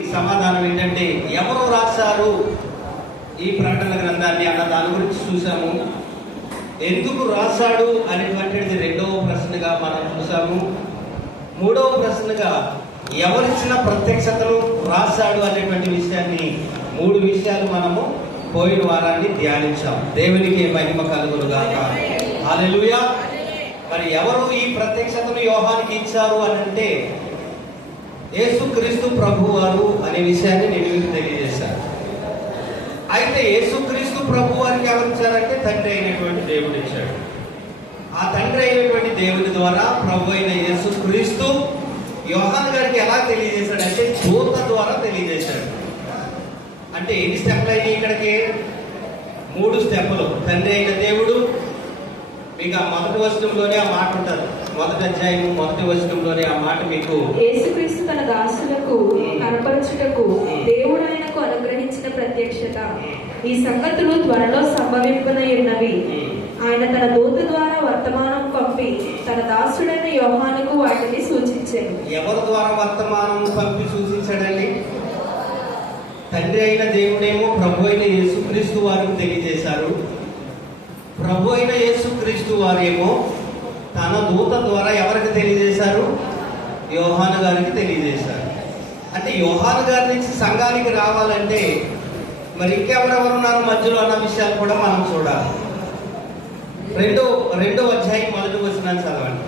సమాధానం ఏంటంటే ఎవరు రాశారు ఈ ప్రకటన గ్రంథాన్ని అన్న దాని గురించి చూసాము. ఎందుకు రాశాడు అనేటువంటిది రెండవ ప్రశ్నగా మనం చూసాము. మూడవ ప్రశ్నగా ఎవరిచ్చిన ప్రత్యక్షతను రాశాడు అనేటువంటి విషయాన్ని, మూడు విషయాలు మనము పోయిన వారాన్ని ధ్యానించాం. దేవునికి మహిమ కలుగునుగాక. హల్లెలూయా. మరి ఎవరు ఈ ప్రత్యక్షతను యోహానికి ఇచ్చారు అని అంటే యేసుక్రీస్తు ప్రభువారు అనే విషయాన్ని నేను మీకు తెలియజేశాను. అయితే యేసుక్రీస్తు ప్రభువారికి ఎవరు ఇచ్చారంటే తండ్రి అయినటువంటి దేవుడు ఇచ్చాడు. ఆ తండ్రి అయినటువంటి దేవుడి ద్వారా ప్రభు అయిన యేసుక్రీస్తు యోహాను గారికి ఎలా తెలియజేశాడంటే దూత ద్వారా తెలియజేశాడు. అంటే ఎన్ని స్టెప్లు అయినాయి ఇక్కడికి? 3 స్టెప్పులు. తండ్రి అయిన దేవుడు, మీకు ఆ మొదటి వచనంలోనే ఆ మాట ఉంటుంది. మొదటి అధ్యాయం మొదటి వచనంలోనే ఆ మాట మీకు, యేసుక్రీస్తు తన దాసులకు కనపరచుటకు దేవుడు ఆయనకు అనుగ్రహించిన ప్రత్యక్షత, ఈ సంగతులు త్వరలో సంభవింపనయున్నవి. ఆయన తన దూత ద్వారా వర్తమానం పంపి తన దాసుడైన యోహానుకు వాటిని సూచించాడు. ఎవరి ద్వారా వర్తమానం పంపి సూచించాడండి? తండ్రి అయిన దేవుడేమో ప్రభు అయిన యేసుక్రీస్తు వారికి తెలియజేశారు. ప్రభు అయిన యేసుక్రీస్తు వారేమో తన దూత ద్వారా ఎవరికి తెలియజేశారు? యోహాను గారికి తెలియజేశారు. అంటే యోహాను గారి నుంచి సంఘానికి రావాలంటే మరి ఇంకెవరెవరున్నారు మధ్యలో అన్న విషయాలు కూడా మనం చూడాలి. రెండో అధ్యాయం మొదటి వచనాన్ని చదవండి.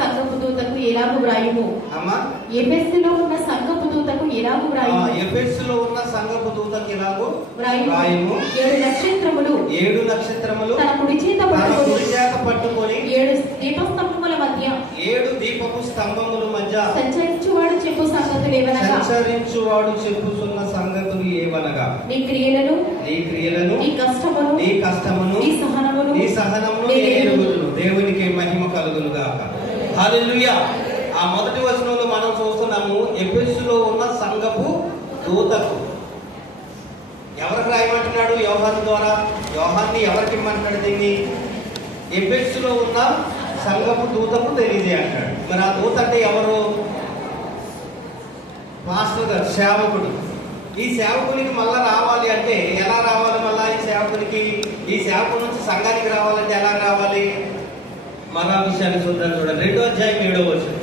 సంఘపు దూతకు ఎలాగు వ్రాయుము. అమ్మా, ఎఫెసులో ఉన్న సంఘపు దూతకు ఎలాగు వ్రాయుము. ఎఫెసులో ఉన్న సంఘపు దూతకు ఎలాగు వ్రాయుము. 7 నక్షత్రములు తన కుడి చేత పట్టుకొని 7 దీపస్తంభముల మధ్య 7 దీపపు స్తంభముల మధ్య సంచరించువాడు చెప్పు సంగతులు ఏవనగా, సంచరించువాడు చెప్పుచున్న సంగతులు ఏవనగా, నీ క్రియలను నీ కష్టమును నీ సహనమును ఎరుగుదును. దేవునికి మహిమ కలుగును గాక. హల్లెలూయా. ఆ మొదటి వచనంలో మనం చూస్తున్నాము ఎఫెసులో ఉన్న సంఘపు దూతకు ఎవరికి రాయమంటున్నాడు? యోహాను ద్వారా. యోహాన్ని ఎవరికి ఇమ్మంటున్నాడు? దీన్ని ఎఫెసులో ఉన్న సంఘపు దూతకు తెలియజేయంటాడు. మరి ఆ దూత అంటే ఎవరు? పాస్టర్ గారు, సేవకుడు. ఈ సేవకునికి మళ్ళా రావాలి అంటే ఎలా రావాలి? మళ్ళా ఈ సేవకుడి నుంచి సంఘానికి రావాలంటే ఎలా రావాలి? మరో విషయాన్ని చూద్దాం. చూడండి 2వ అధ్యాయం 7వ వచనం.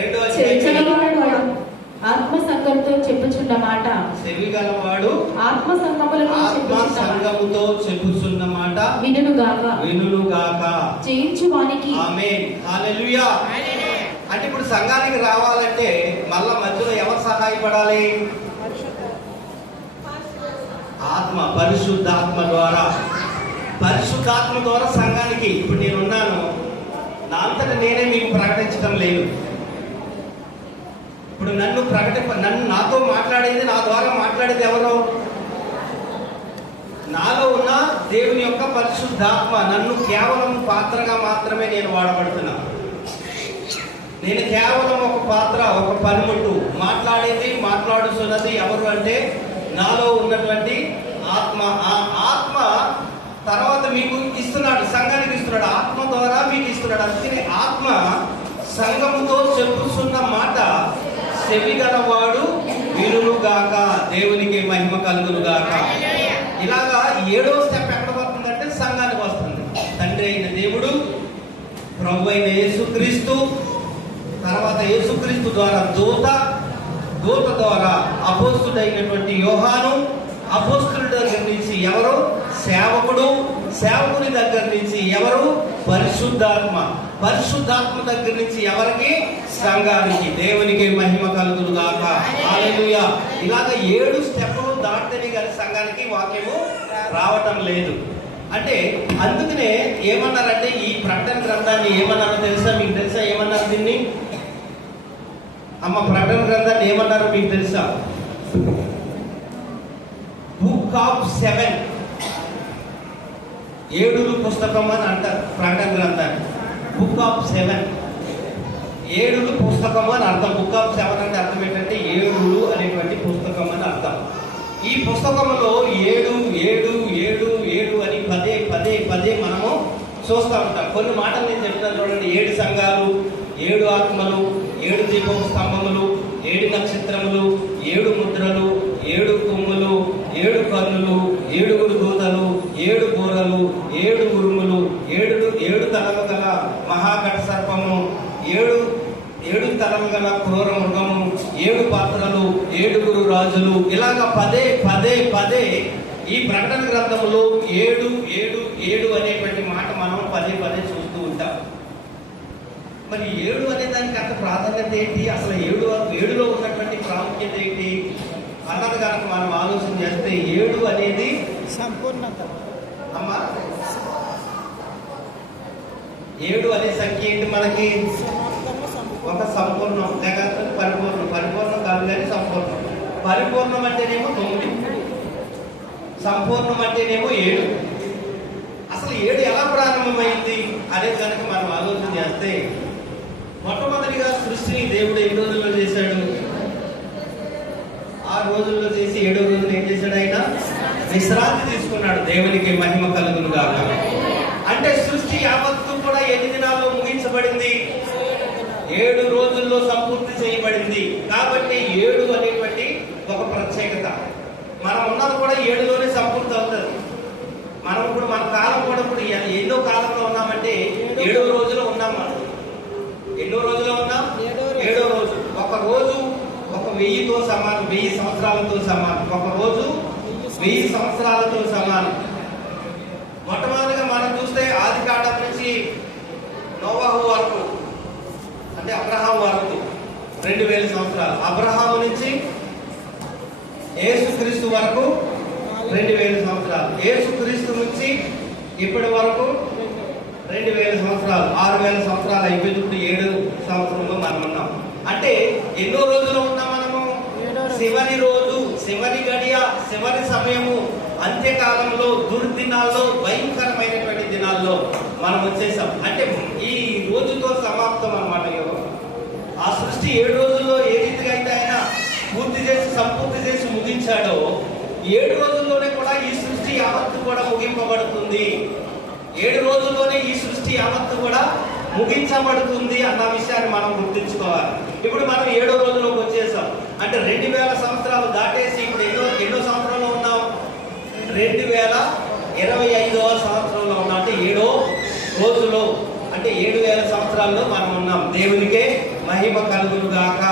2వ అధ్యాయం ఆత్మ సంఘముతో చెప్పుచున్న మాట, చెవిగలవాడు ఆత్మ సంఘముతో చెప్పుచున్న మాట వినుగాక. చేయించువానికి. ఆమేన్. హల్లెలూయా. అంటే ఇప్పుడు సంఘానికి రావాలంటే మళ్ళా మధ్యలో ఎవరు సహాయపడాలి? ఆత్మ, పరిశుద్ధాత్మ ద్వారా. పరిశుద్ధాత్మ ద్వారా సంఘానికి ఇప్పుడు నేనున్నాను, నా అంతటా నేనే మీకు ప్రకటించడం లేదు. ఇప్పుడు నన్ను నాతో మాట్లాడేది, నా ద్వారా మాట్లాడేది ఎవరు? నాలో ఉన్న దేవుని యొక్క పరిశుద్ధాత్మ. నన్ను కేవలం పాత్రగా మాత్రమే నేను వాడబడుతున్నాను. నేను కేవలం ఒక పాత్ర, ఒక పనిముట్టు. మాట్లాడుతున్నది ఎవరు అంటే నాలో ఉన్నటువంటి ఆత్మ. ఆ ఆత్మ తర్వాత మీకు ఇస్తున్నాడు, సంఘానికి ఇస్తున్నాడు. ఆత్మ ద్వారా మీకు ఇస్తున్నాడు. అందుకని ఆత్మ సంఘముతో చెప్పుతున్న మాట చెవిగలవాడు వినుగాక. దేవునికి మహిమ కలుగునుగాక. ఇలాగా 7వ స్టెప్ ఎక్కడ వస్తుందంటే సంఘానికి వస్తుంది. తండ్రి అయిన దేవుడు, ప్రభు అయిన యేసుక్రీస్తు, తర్వాత యేసుక్రీస్తు ద్వారా దూత ద్వారా అపోస్తుడైనటువంటి యోహాను, అపోస్తుల దగ్గర నుంచి ఎవరు? సేవకుడు, సేవకుని దగ్గర నుంచి ఎవరు? పరిశుద్ధాత్మ దగ్గర నుంచి ఎవరికి? సంఘానికి. దేవునికి మహిమ కలుగును గాక. హల్లెలూయా. ఇలాగ 7 స్టెప్పులు దాటితేనే కానీ సంఘానికి వాక్యము రావటం లేదు. అంటే అందుకనే ఏమన్నారంటే ఈ ప్రకటన గ్రంథాన్ని ఏమన్నారో తెలుసా? మీకు తెలుసా ఏమన్నారు దీన్ని? అమ్మ, ప్రకటన గ్రంథాన్ని ఏమన్నారో మీకు తెలుసా? బుక్ ఆఫ్ 7 ఏడులు పుస్తకం అని అంటారు ప్రకటన గ్రంథాన్ని. బుక్ ఆఫ్ 7 ఏడులు పుస్తకం అని అర్థం. బుక్ ఆఫ్ 7 అంటే అర్థం ఏంటంటే ఏడులు అనేటువంటి పుస్తకం అని అర్థం. ఈ పుస్తకంలో 7 అని పదే మనము చూస్తూ ఉంటాం. కొన్ని మాటలు నేను చెప్తాను చూడండి. 7 సంఘాలు, 7 ఆత్మలు, 7 దీపపు స్తంభములు, 7 నక్షత్రములు, 7 ముద్రలు, 7 కొమ్ములు, 7 కన్నులు, 7 దూతలు, 7 బూరలు, 7 ఉరుములు, 7 తలలు గల మహాఘట సర్పము, 7 తలలు గల క్రూర మృగము, 7 పాత్రలు, 7 రాజులు. ఇలాగా పదే ఈ ప్రకటన గ్రంథంలో 7 అనేటువంటి మాట మనం పదే చూస్తూ ఉంటాం. మరి 7 అనే దానికి అంత ప్రాధాన్యత ఏంటి? అసలు 7లో ఉన్నటువంటి ప్రాముఖ్యత ఏంటి అన్నది కనుక మనం ఆలోచన చేస్తే 7 అనేది సంపూర్ణత. అమ్మా 7 అనే సంఖ్య ఏంటి? మనకి ఒక సంపూర్ణం, లేకపోతే పరిపూర్ణం కాదు కానీ సంపూర్ణం. పరిపూర్ణం అంటేనేమో 9, సంపూర్ణం అంటేనేమో 7. అసలు 7 ఎలా ప్రారంభమైంది అనేది కనుక మనం ఆలోచన చేస్తే, మొట్టమొదటిగా సృష్టిని దేవుడు ఎన్ని రోజుల్లో చేశాడు? 6 రోజుల్లో చేసి 7వ రోజున ఏం చేశాడు? ఆయన విశ్రాంతి తీసుకున్నాడు. దేవునికి మహిమ కలుగును గాక. అంటే సృష్టి యావత్తు కూడా ఎన్ని దినాల్లో ముగించబడింది? 7 రోజుల్లో సంపూర్తి చేయబడింది. కాబట్టి 7 అనేటువంటి ఒక ప్రత్యేకత. మనం ఉన్నది కూడా 7లోనే సంపూర్తి అవుతుంది. మనం ఇప్పుడు మన కాలం కూడా ఇప్పుడు ఎన్నో కాలంలో ఉన్నామంటే 7వ రోజులో ఉన్నాం. మనం ఎన్నో రోజులో ఉన్నాం? 7వ రోజు. ఒక రోజు 1000తో సమానం, 1000 సంవత్సరాలతో సమానం. ఒక రోజు 1000 సంవత్సరాలతో సమానం. మొట్టమొదటిగా మనం చూస్తే ఆది కాండం నుంచి నోవాహు వరకు, అంటే అబ్రహాం వరకు 2000 సంవత్సరాలు. అబ్రహాము నుంచి యేసుక్రీస్తు వరకు 2000 సంవత్సరాలు. యేసుక్రీస్తు నుంచి ఇప్పటి వరకు 2000 సంవత్సరాలు. 6000 సంవత్సరాలు అయిపోయింది. ఇప్పుడు 7వ సంవత్సరంలో మనం ఉన్నాం. అంటే ఎన్నో రోజులు ఉన్నాం మనము? చివరి రోజు, చివరి గడియ, చివరి సమయము, అంత్యకాలంలో, దుర్దినాల్లో, భయంకరమైనటువంటి దినాల్లో మనం వచ్చేసాం. అంటే ఈ రోజుతో సమాప్తం అన్నమాట. ఆ సృష్టి 7 రోజుల్లో ఏ రీతిగా అయితే ఆయన పూర్తి చేసి సంపూర్తి చేసి ముగించాడో, 7 రోజుల్లోనే కూడా ఈ సృష్టి యావత్తు కూడా ముగింపబడుతుంది. 7 రోజుల్లోనే ఈ సృష్టి యావత్తు కూడా ముగించబడుతుంది అన్న విషయాన్ని మనం గుర్తుంచుకోవాలి. ఇప్పుడు మనం 7వ రోజులోకి వచ్చేసాం. అంటే 2000 సంవత్సరాలు దాటేసి ఇప్పుడు ఎన్నో సంవత్సరంలో ఉన్నాం? 2025వ సంవత్సరంలో ఉన్నాం. అంటే 7వ రోజులో, అంటే 7000 సంవత్సరాల్లో మనం ఉన్నాం. దేవునికే మహిమ కలుగును గాక.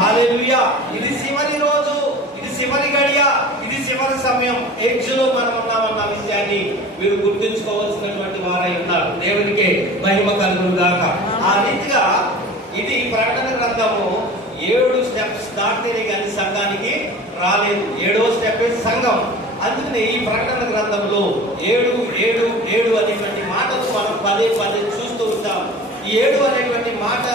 హల్లెలూయా. ఇది చివరి రోజు, ఇది చివరి గడియ, ఇది చివరి సమయం. ఎడ్జ్లో మనం ఉన్నామన్న విషయాన్ని మీరు గుర్తుంచుకోవాల్సినటువంటి వారై ఉన్నారు. దేవునికే మహిమ కలుగును గాక. ఆ రీతిగా ఇది ప్రకటన గ్రంథము 7 స్టెప్స్ దాటితేనే కానీ సంఘానికి రాలేదు. 7వ స్టెప్ సంఘం. అందుకని ఈ ప్రకటన గ్రంథంలో 7 అనేటువంటి మాటలు మనం పదే చూస్తూ ఉంటాం. ఈ 7 అనేటువంటి మాట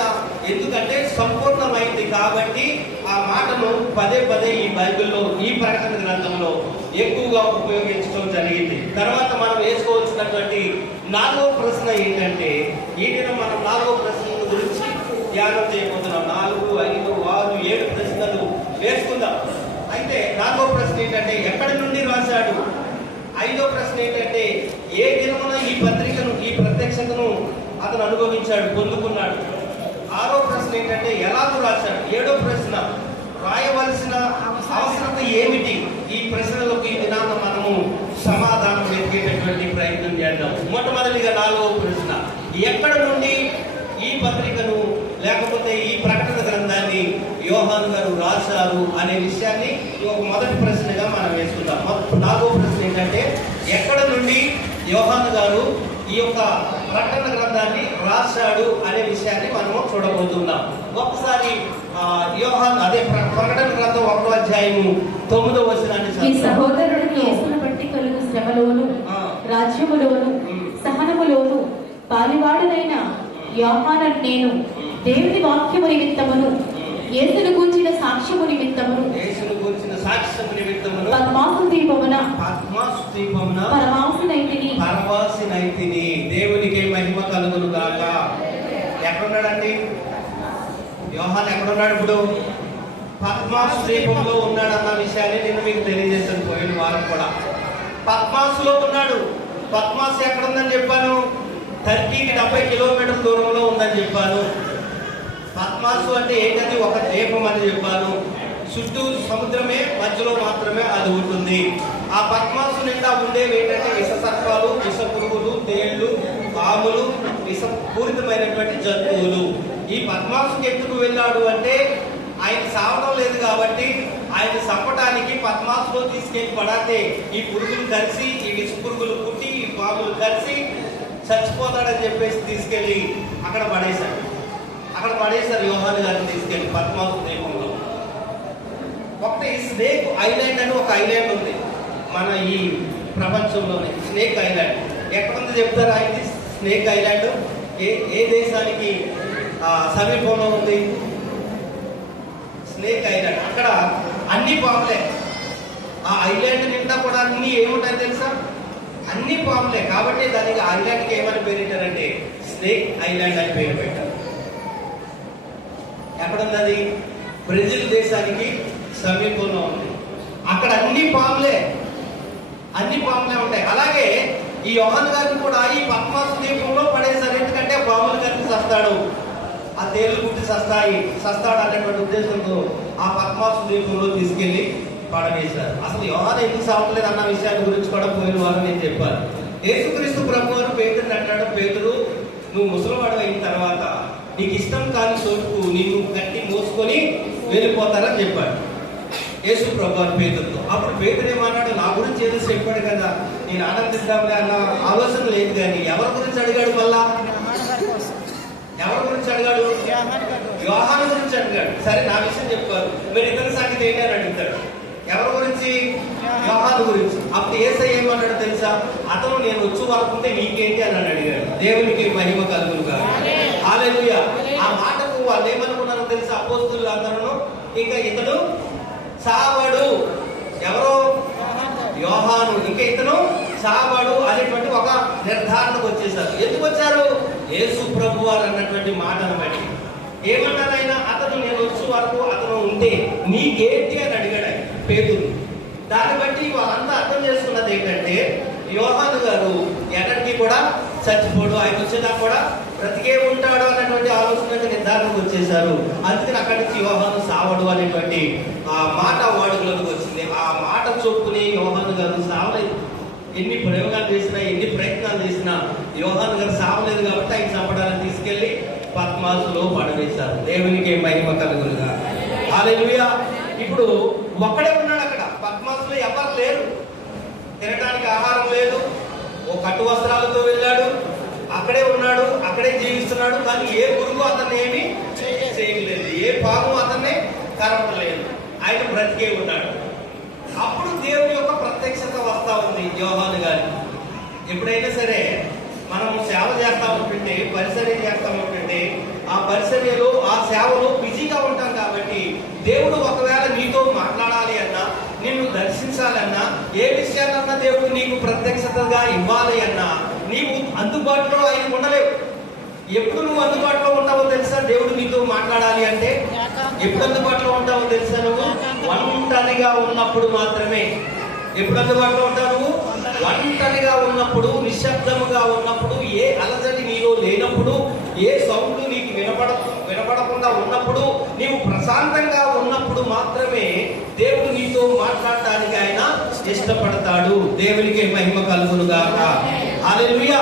ఎందుకంటే సంపూర్ణమైంది కాబట్టి ఆ మాటను పదే ఈ బైబిల్లో, ఈ ప్రకటన గ్రంథంలో ఎక్కువగా ఉపయోగించడం జరిగింది. తర్వాత మనం వేసుకోవాల్సినటువంటి 4వ ప్రశ్న ఏంటంటే, ఈ దినం మనం 4వ ప్రశ్న గురించి ధ్యానం చేయబోతున్నాం. 4, 5, 6, 7 ప్రశ్నలు వేసుకుందాం. అయితే 4వ ప్రశ్న ఏంటంటే, ఎక్కడి నుండి రాశాడు? 5వ ప్రశ్న ఏంటంటే, ఏ దినమున ఈ పత్రికను, ఈ ప్రత్యక్షతను అతను అనుభవించాడు, పొందుకున్నాడు? 6వ ప్రశ్న ఏంటంటే, ఎలాగూ రాశాడు? 7వ ప్రశ్న, రాయవలసిన అవసరత ఏమిటి? ఈ ప్రశ్నలకు ఈ దినాన మనము సమాధానం వెతికేటటువంటి ప్రయత్నం చేద్దాం. మొట్టమొదటిగా 4వ ప్రశ్న, ఎక్కడ నుండి ఈ పత్రికను లేకపోతే ఈ ప్రకటన గ్రంథాన్ని యోహాను గారు రాశారు అనే విషయాన్ని ఒక మొదటి ప్రశ్నగా మనం వేసుకుందాం. 4వ ప్రశ్న ఏంటంటే, ఎక్కడ నుండి యోహాను గారు ఈ యొక్క ప్రకటన గ్రంథాన్ని రాశాడు అనే విషయాన్ని మనము చూడబోతున్నాం. ఒకసారి యోహాను అదే ప్రకటన గ్రంథం 1వ అధ్యాయము 9వ వచనాన్ని ఈ సహోదరుడికి యేసును బట్టి కలుగు శ్రమలోను, రాజ్యములోను, సహనములోను పాలివాడునైన యోహాను నేను దేవుని వాక్యము నిమిత్తమును, యేసును గూర్చిన సాక్ష్యము నిమిత్తమును, పద్మాసు దీపమున పరమాసునైతిని. దేవునికి మహిమ కలుగును గాక. ఎక్కడున్నాడండి యోహాను? ఎక్కడున్నాడు? ఇప్పుడు పద్మాసు దీపంలో ఉన్నాడన్న విషయాన్ని నేను మీకు తెలియజేశాను పోయిన వారం కూడా. పద్మాసులో ఉన్నాడు. పద్మాసు ఎక్కడుందని చెప్పాను? టర్కీకి 70 కిలోమీటర్ల దూరంలో ఉందని చెప్పాను. పద్మాసు అంటే ఏంటది? ఒక ద్వీపం అని చెప్పాను. చుట్టూ సముద్రమే, మధ్యలో మాత్రమే అది ఉంటుంది. ఆ పద్మాసు నిండా ఉండేవి ఏంటంటే విష సర్పాలు, విష పురుగులు, తేళ్లు, పాములు, విషపూరితమైనటువంటి జంతువులు. ఈ పద్మాసుకి ఎందుకు వెళ్ళాడు అంటే ఆయన సావడం లేదు కాబట్టి ఆయన చంపడానికి పద్మాసులో తీసుకెళ్లి పడాతే ఈ పురుగులు కలిసి, ఈ విష పురుగులు పుట్టి, ఈ పాములు కలిసి చచ్చిపోతాడని చెప్పేసి తీసుకెళ్లి అక్కడ పడేశారు యోహాను గారిని తీసుకెళ్లి పద్మాసు ద్వీపంలో. ఒకటి స్నేక్ ఐలాండ్ అని ఒక ఐలాండ్ ఉంది మన ఈ ప్రపంచంలోనే. స్నేక్ ఐలాండ్ ఎక్కడుంది చెప్తారా? ఇది స్నేక్ ఐలాండ్ ఏ దేశానికి సమీపంలో ఉంది? Snake island. అక్కడ అన్ని పాములే. ఆ ఐలాండ్ నిండా కూడా అన్ని ఏముంటాయి తెలుసా? అన్ని పాములే. కాబట్టి దానికి ఐలాండ్కి ఏమని పేరు పెట్టారంటే స్నేక్ ఐలాండ్ అని పేరు పెట్టారు. ఎక్కడుంది అది? బ్రెజిల్ దేశానికి సమీపంలో ఉంది. అక్కడ అన్ని పాములే ఉంటాయి. అలాగే ఈ యోహాను గారిని కూడా ఈ పద్మాసు ద్వీపంలో పడేశారు. ఎందుకంటే పాములు కలిసి చస్తాడు, ఆ తేళ్లు గుట్టి చస్తాడు అనేటువంటి ఉద్దేశంతో ఆ పద్మాసు ద్వీపంలో తీసుకెళ్లి పడవేశారు. అసలు యోహాను ఎందుకు సావట్లేదు అన్న విషయాన్ని గురించి కూడా పోయిన వారం నేను చెప్పాను. యేసుక్రీస్తు ప్రభు వారు పేతురుని అంటాడు, పేతురు నువ్వు ముసలివాడు అయిన తర్వాత నీకు ఇష్టం కాని చోటుకు నిన్ను కట్టి మోసుకొని వెళ్ళిపోతారని చెప్పాడు యేసు ప్రభు వారు పేతురుతో. అప్పుడు పేతురు ఏమన్నాడు? నా గురించి ఏదో చెప్పాడు కదా, నేను ఆనందిద్దాంలే అన్న ఆలోచన లేదు. కానీ ఎవరి గురించి అడిగాడు? మళ్ళా ఎవరి గురించి అడిగాడు? యోహాను గురించి అడిగాడు. సరే నా విషయం చెప్పారు, మీరు ఇతర సంగతి ఏంటి అని అడుగుతాడు. ఎవరి గురించి? యోహాను గురించి. అప్పుడు యేసయ్య ఏమన్నాడు తెలుసా? అతను నేను వచ్చి వరకుంటే నీకేంటి అని అడిగాడు. దేవునికి మహిమ కలుగునుగా. హల్లెలూయా. ఆ మాటకు వాళ్ళు ఏమనుకున్నారో తెలుసా? అపోస్తలులు అందరూ ఇంకా ఇతడు సావడు. ఎవరో? యోహాను. ఇంకా ఇతను సావడు అనేటువంటి ఒక నిర్ధారణకు వచ్చేసారు. ఎందుకు వచ్చారు? యేసు ప్రభు వారు అన్నటువంటి మాటను బట్టి. ఏమన్నాడు ఆయన? అతను నేను వచ్చే వరకు అతను ఉంటే నీకేంటి అని అడిగాడు ఆయన పేతురు. దాన్ని బట్టి వాళ్ళంతా అర్థం చేసుకున్నది ఏంటంటే యోహాను గారు ఎక్కడికి కూడా చచ్చిపోడు, ఆయన వచ్చేదాకా కూడా బ్రతికే ఉంటాడు అనేటువంటి ఆలోచనకి నిర్ధారణకు వచ్చేసారు. అందుకని అక్కడి నుంచి యోహాను సావడు అనేటువంటి ఆ మాట వాడుకలోకి వచ్చింది. ఆ మాట చొప్పుని యోహాను గారు సావలేదు. ఎన్ని ప్రయోగాలు చేసినా, ఎన్ని ప్రయత్నాలు చేసినా యోహాను గారు సావలేదు కాబట్టి ఆయన చంపడానికి తీసుకెళ్లి పద్మాసులో పడవేశారు. దేవునికి మహిమ కలుగునుగా. హల్లెలూయా. ఇప్పుడు ఒక్కడే ఉన్నాడు అక్కడ. పద్మాసులో ఎవరు లేరు, తినడానికి ఆహారం లేదు, ఓ కట్టు వస్త్రాలతో వెళ్ళాడు, అక్కడే ఉన్నాడు, అక్కడే జీవిస్తున్నాడు. కానీ ఏ గురువు అతన్ని ఏమి చేయలేదు, ఏ పాము అతన్ని కరపలేదు, ఆయన బ్రతికే ఉన్నాడు. అప్పుడు దేవుని యొక్క ప్రత్యక్షత వస్తా ఉంది యోహాను గారికి. ఎప్పుడైనా సరే మనం సేవ చేస్తా ఉంటుంటే, పరిచర్య చేస్తా ఉంటుంటే, ఆ పరిచర్యలో ఆ సేవలో బిజీగా ఉంటాం కాబట్టి దేవుడు ఒకవేళ నీతో మాట్లాడాలి అన్నా, నిన్ను దర్శించాలన్నా, ఏ విషయాలన్నా దేవుడు నీకు ప్రత్యక్షతగా ఇవ్వాలి అన్నా నీవు అందుబాటులో ఆయన ఉండలేవు. ఎప్పుడు నువ్వు అందుబాటులో ఉంటావో తెలుసా? దేవుడు నీతో మాట్లాడాలి అంటే ఎప్పుడు అందుబాటులో ఉంటావో తెలుసా? నువ్వు ఒంటరిగా ఉన్నప్పుడు మాత్రమే. ఎప్పుడు అందుబాటులో ఉంటావు? నువ్వు ఒంటరిగా ఉన్నప్పుడు, నిశ్శబ్దముగా ఉన్నప్పుడు, ఏ అలజడి నీలో లేనప్పుడు, ఏ సౌండ్ నీకు వినపడకుండా ఉన్నప్పుడు, నీవు ప్రశాంతంగా ఉన్నప్పుడు మాత్రమే దేవుడు నీతో మాట్లాడటానికి ఆయన ఇష్టపడతాడు. దేవునికి మహిమ కలుగునుగాక. హల్లెలూయా.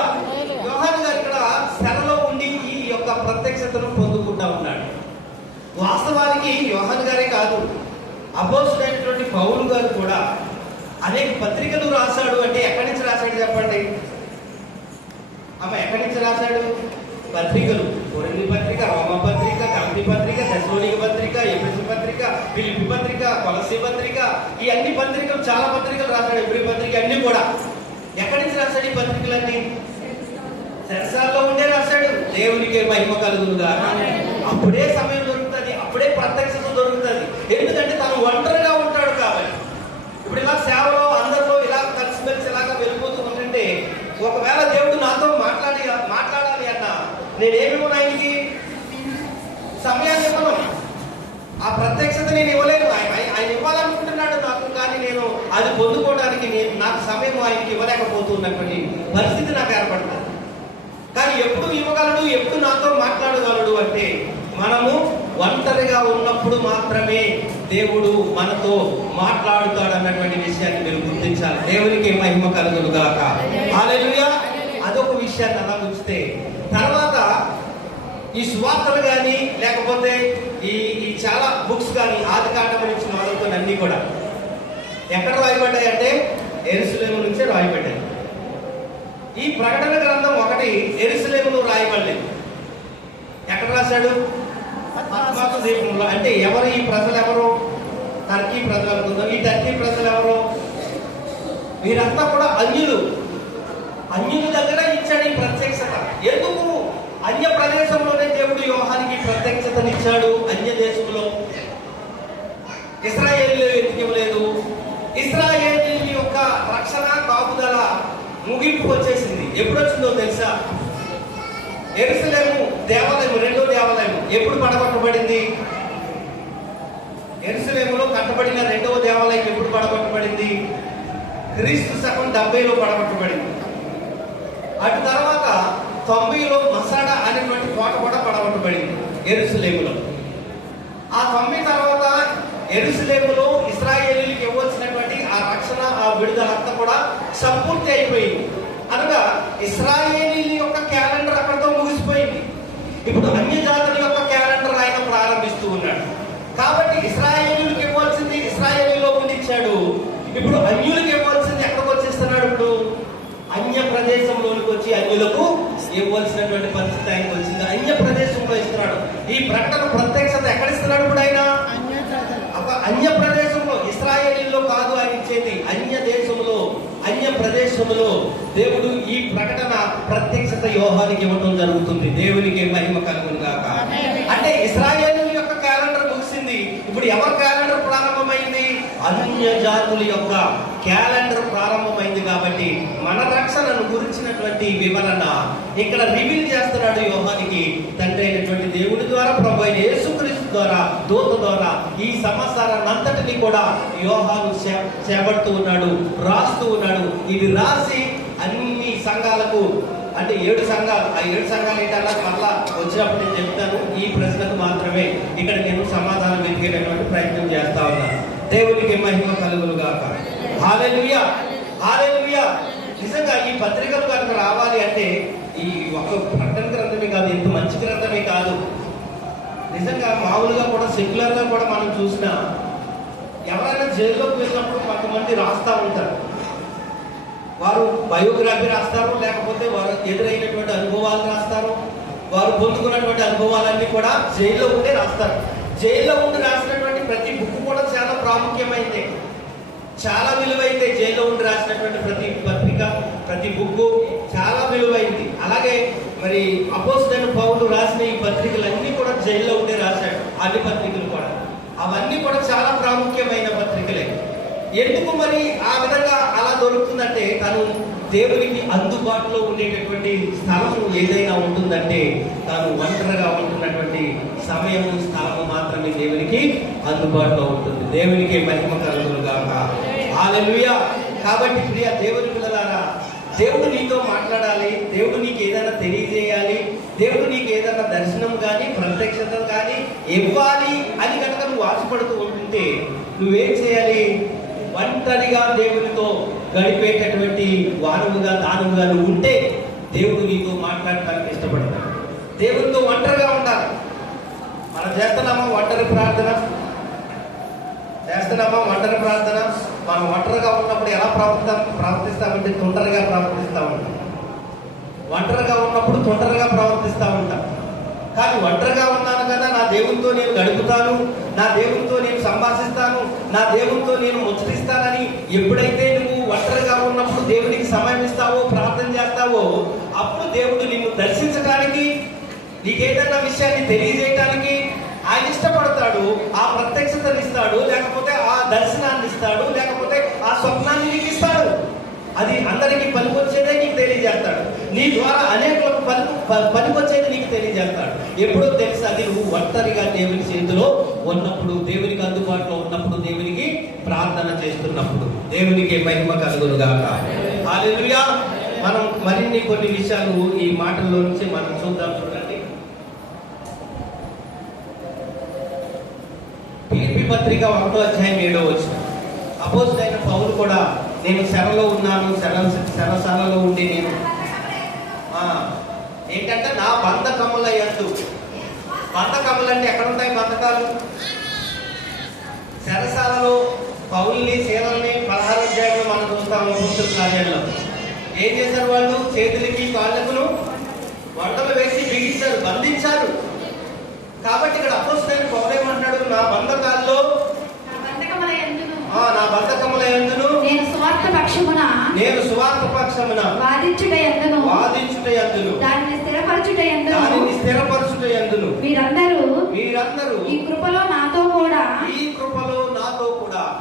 యోహాను గారు ఇక్కడ శ్రమలో ఉండి ఈ యొక్క ప్రత్యక్షతను పొందుకుంటా ఉన్నాడు. వాస్తవానికి యోహాను గారే కాదు, అపోస్తలుడైనటువంటి పౌలు గారు కూడా అనేక పత్రికలు రాశాడు. అంటే ఎక్కడి నుంచి రాశాడు చెప్పండి? ఎక్కడి నుంచి రాశాడు పత్రికలు? కొరింథీ పత్రిక, రోమా పత్రిక, గలతీ పత్రిక, తెస్సలోనిక పత్రిక, ఎఫెసీ పత్రిక, ఫిలిప్పీ పత్రిక, కొలస్సీ పత్రిక, ఈ అన్ని పత్రికలు, చాలా పత్రికలు రాశాడు. ఎబ్రీ పత్రిక, అన్ని కూడా ఎక్కడి నుంచి రాశాడు ఈ పత్రికలన్నీ? చెరసాలలో ఉండే రాశాడు. దేవునికి మహిమ కలుగునుగా. అప్పుడే సమయం దొరుకుతుంది, అప్పుడే ప్రత్యక్షత దొరుకుతుంది. ఎందుకంటే తను ఒంటరిగా ఉంటాడు కాబట్టి. ఇప్పుడు ఇలా సేవలో అందరిలో ఇలా కలిసిమెలిసి ఇలాగా వెళ్ళిపోతూ ఉంటుంటే, ఒకవేళ దేవుడు నాతో మాట్లాడాలి అన్న నేనేమివ్వను, ఆయనకి సమయాన్ని ఇవ్వను, ఆ ప్రత్యక్షత నేను ఇవ్వలేను. ఆయన ఇవ్వాలనుకుంటున్నాడు నాకు, కానీ నేను అది పొందుకోవడానికి నాకు సమయం ఆయనకి ఇవ్వలేకపోతున్నటువంటి పరిస్థితి నాకు ఏర్పడుతుంది. కానీ ఎప్పుడు ఇవ్వగలడు, ఎప్పుడు నాతో మాట్లాడగలడు అంటే మనము ఒంటరిగా ఉన్నప్పుడు మాత్రమే దేవుడు మనతో మాట్లాడుతాడు అన్నటువంటి విషయాన్ని మీరు గుర్తించాలి. దేవునికి మహిమ కలుగును గాక. హల్లెలూయా. అదొక విషయాన్ని అలా ఉంచితే, తర్వాత ఈ సువార్తలు కానీ లేకపోతే ఈ చాలా బుక్స్ కానీ ఆదికాండం నుంచి మొదలుకొని అన్ని కూడా ఎక్కడ రాయబడ్డాయి అంటే యెరూషలేము నుంచే రాయబడ్డాయి. ఈ ప్రకటన గ్రంథం ఒకటి యెరూషలేములో రాయబడలేదు. ఎక్కడ రాశాడు? పద్మాసు ద్వీపంలో. అంటే ఎవరు ఈ ప్రజలు? ఎవరు? టర్కీ ప్రజలు అనుకుందాం. ఈ టర్కీ ప్రజలు ఎవరు? వీరంతా కూడా అన్యులు. అన్యుల దగ్గర ఇచ్చాడు ఈ ప్రత్యక్షత. ఎందుకు? అన్య ప్రదేశంలోనే దేవుడు యోహానికి ప్రత్యక్షతనిచ్చాడు. అన్య దేశంలో ఇశ్రాయేలు ఎందుకు ఇవ్వలేదు? ఇశ్రాయేలు యొక్క రక్షణ కాపుదల ముగింపు వచ్చేసింది. ఎప్పుడు వచ్చిందో తెలుసా? యెరూషలేము దేవాలయం, రెండో దేవాలయం ఎప్పుడు పడగొట్టబడింది? యెరూషలేములో కట్టబడిన రెండవ దేవాలయం ఎప్పుడు పడగొట్టబడింది? క్రీస్తు శకం 70లో పడగొట్టబడింది. అటు తర్వాత 90లో మసాడా అనేటువంటి కోట కూడా పడగొట్టబడింది యెరూషలేములో. ఆ 90 తర్వాత యెరూషలేములో ఇశ్రాయేలీయులకు ఇవ్వాల్సినటువంటి ఆ రక్షణ, ఆ విడుదల అంతా కూడా సంపూర్తి అయిపోయింది. అనగా ఇశ్రాయేలీయుల యొక్క క్యాలెండర్ అక్కడితో ముగిసిపోయింది. ఇప్పుడు అన్య జాతుల యొక్క క్యాలెండర్ ఆయన ప్రారంభిస్తూ ఉన్నాడు. కాబట్టి ఇశ్రాయేలీయులకు ఇవ్వాల్సింది ఇశ్రాయేలీలో ఉండిచ్చాడు. ఇప్పుడు అన్యులకు ఇవ్వాల్సింది ఎక్కడికి వచ్చేస్తున్నాడు? ఇప్పుడు అన్య ప్రదేశంలోనికి వచ్చి అన్యులకు ఇవ్వాల్సినటువంటి పరిస్థితి ఆయనకు వచ్చింది. అన్య ప్రదేశంలో ఇస్తున్నాడు. ఈ ప్రకటన ప్రత్యక్షత ఎక్కడ ఇస్తున్నాడు? ఇప్పుడు ఆయన అన్య ప్రదేశంలో, ఇశ్రాయేలీలో కాదు ఆయన ఇచ్చేది. అన్య దేశంలో, అన్య ప్రదేశంలో దేవుడు ఈ ప్రకటన ప్రత్యక్షత యోహానికి ఇవ్వడం జరుగుతుంది. దేవునికి మహిమ కలుగును గాక. అంటే ఇశ్రాయేలీయుల యొక్క క్యాలెండర్ ముగిసింది. ఇప్పుడు ఎవరి క్యాలెండర్ ప్రారంభమైంది? అన్య జాతుల యొక్క క్యాలెండర్ ప్రారంభమైంది. కాబట్టి మన రక్షణను గురించినటువంటి వివరణ ఇక్కడ రివీల్ చేస్తున్నాడు యోహానికి తండ్రి అయినటువంటి దేవుడి ద్వారా, ప్రభు అయిన యేసుక్రీస్తు ద్వారా, దూత ద్వారా ఈ సమాచారాన్ని అంతటినీ కూడా యోహాను చేపడుతూ ఉన్నాడు, రాస్తూ ఉన్నాడు. ఇది రాసి అన్ని సంఘాలకు, అంటే 7 సంఘాలు, ఆ 7 సంఘాలు ఏంటన్నా మళ్ళా వచ్చినప్పుడు నేను చెప్తాను. ఈ ప్రశ్నకు మాత్రమే ఇక్కడ నేను సమాధానం వెతికేటటువంటి ప్రయత్నం చేస్తా ఉన్నాను. దేవునికి మహిమ కలుగును గాక. హల్లెలూయా, హల్లెలూయా. నిజంగా ఈ పత్రికలు కనుక రావాలి అంటే ఈ ఒక ప్రకటన గ్రంథమే కాదు, ఎంత మంచి గ్రంథమే కాదు. నిజంగా మామూలుగా కూడా సెక్యులర్ గా కూడా మనం చూసినా ఎవరైనా జైల్లోకి వెళ్ళినప్పుడు కొంతమంది రాస్తా ఉంటారు. వారు బయోగ్రఫీ రాస్తారు, లేకపోతే వారు ఎదురైనటువంటి అనుభవాలు రాస్తారు. వారు పొందుకున్నటువంటి అనుభవాలన్నీ కూడా జైల్లో ఉండే రాస్తారు. జైల్లో ఉండి రాసినటువంటి ప్రతి బుక్ కూడా చాలా ప్రాముఖ్యమైంది, చాలా విలువైంది. జైల్లో ఉండి రాసినటువంటి ప్రతి పత్రిక, ప్రతి బుక్ చాలా విలువైంది. అలాగే మరి అపోస్తలుడైన పౌలు రాసిన ఈ పత్రికలన్నీ కూడా జైల్లో ఉండి రాశాడు. అన్ని పత్రికలు కూడా, అవన్నీ కూడా చాలా ప్రాముఖ్యమైన పత్రికలే. ఎందుకు మరి ఆ విధంగా అలా దొరుకుతుందంటే, తను దేవునికి అందుబాటులో ఉండేటటువంటి స్థలం ఏదైనా ఉంటుందంటే తాను ఒంటరిగా ఉంటున్నటువంటి సమయము, స్థలము మాత్రమే దేవునికి అందుబాటులో ఉంటుంది. దేవునికి మహిమ కలుగును గాక. హల్లెలూయా. కాబట్టి ప్రియ దేవుని పిల్లలారా, దేవుడు నీతో మాట్లాడాలి, దేవుడు నీకు ఏదైనా తెలియజేయాలి, దేవుడు నీకు ఏదైనా దర్శనం కానీ ప్రత్యక్షత కానీ ఇవ్వాలి అని కనుక నువ్వు ఆశపడుతూ ఉంటుంటే నువ్వేం చేయాలి? ఒంటరిగా దేవునితో గడిపేటటువంటి వారముగా, దానముగా నువ్వు ఉంటే దేవుడు నీతో మాట్లాడటానికి ఇష్టపడతాడు. దేవునితో ఒంటరిగా ఉండాలి. మనం చేస్తున్నామా ఒంటరి ప్రార్థన? చేస్తున్నామా ఒంటరి ప్రార్థన? మనం ఒంటరిగా ఉన్నప్పుడు ఎలా ప్రవర్తిస్తామంటే తొందరగా ప్రవర్తిస్తూ ఉంటాం. ఒంటరిగా ఉన్నప్పుడు తొందరగా ప్రవర్తిస్తూ ఉంటాం. కానీ ఒంటరిగా ఉన్నాను కదా, నా దేవునితో నేను గడుపుతాను, నా దేవునితో నేను సంభాషిస్తాను, నా దేవునితో నేను ముచ్చటిస్తానని ఎప్పుడైతే నువ్వు ఒంటరిగా ఉన్నప్పుడు దేవునికి సమయం ఇస్తావో, ప్రార్థన చేస్తావో, అప్పుడు దేవుడు నిన్ను దర్శించడానికి, నీకేదైనా విషయాన్ని తెలియజేయటానికి ఆయన ఇష్టపడతాడు. ఆ ప్రత్యక్షతని ఇస్తాడు, లేకపోతే ఆ దర్శనాన్ని ఇస్తాడు, లేకపోతే ఆ స్వప్నాన్ని నీకు ఇస్తాడు. అది అందరికీ పనికొచ్చేదే నీకు తెలియజేస్తాడు. నీ ద్వారా అనేకులకు పనికొచ్చేది నీకు తెలియజేస్తాడు. ఎప్పుడో తెలుసు, అది నువ్వు ఒంటరిగా దేవుని చేతిలో ఉన్నప్పుడు, దేవునికి అందుబాటులో ఉన్నప్పుడు, దేవునికి ప్రార్థన చేస్తున్నప్పుడు. దేవునికి మహిమ కలుగును గాక. హల్లెలూయా. మనం మరిన్ని కొన్ని విషయాలు ఈ మాటల్లో నుంచి మనం చూద్దాం. చూడండి, పత్రిక 1:7 అపోస్తలుడైన పౌలు కూడా నేను చెరలో ఉన్నాను, చెరసాలలో ఉండి నేను ఏంటంటే నా బంధకముల యందు. బంధకములు అంటే ఎక్కడ ఉంటాయి బంధకాలు? చెరసాలలో పౌల్ని శీలని 16వ అధ్యాయంలో మనం చూస్తాం. అపోస్తలుల కార్యాల్లో ఏం చేశారు? వాళ్ళు చేతులకి కాళ్ళకును వంటలు వేసి బిగించారు, బంధించారు. కాబట్టి ఇక్కడ అపోస్తలుడైన పౌలు ఏమంటున్నాడు? నా బంధకాల్లో, నా బంధకముల యందును నేను సువార్త పక్షమున వాదించుట యందును దానిని స్థిరపరచుట యందును మీరందరూ ఈ కృపలో నాతో కూడా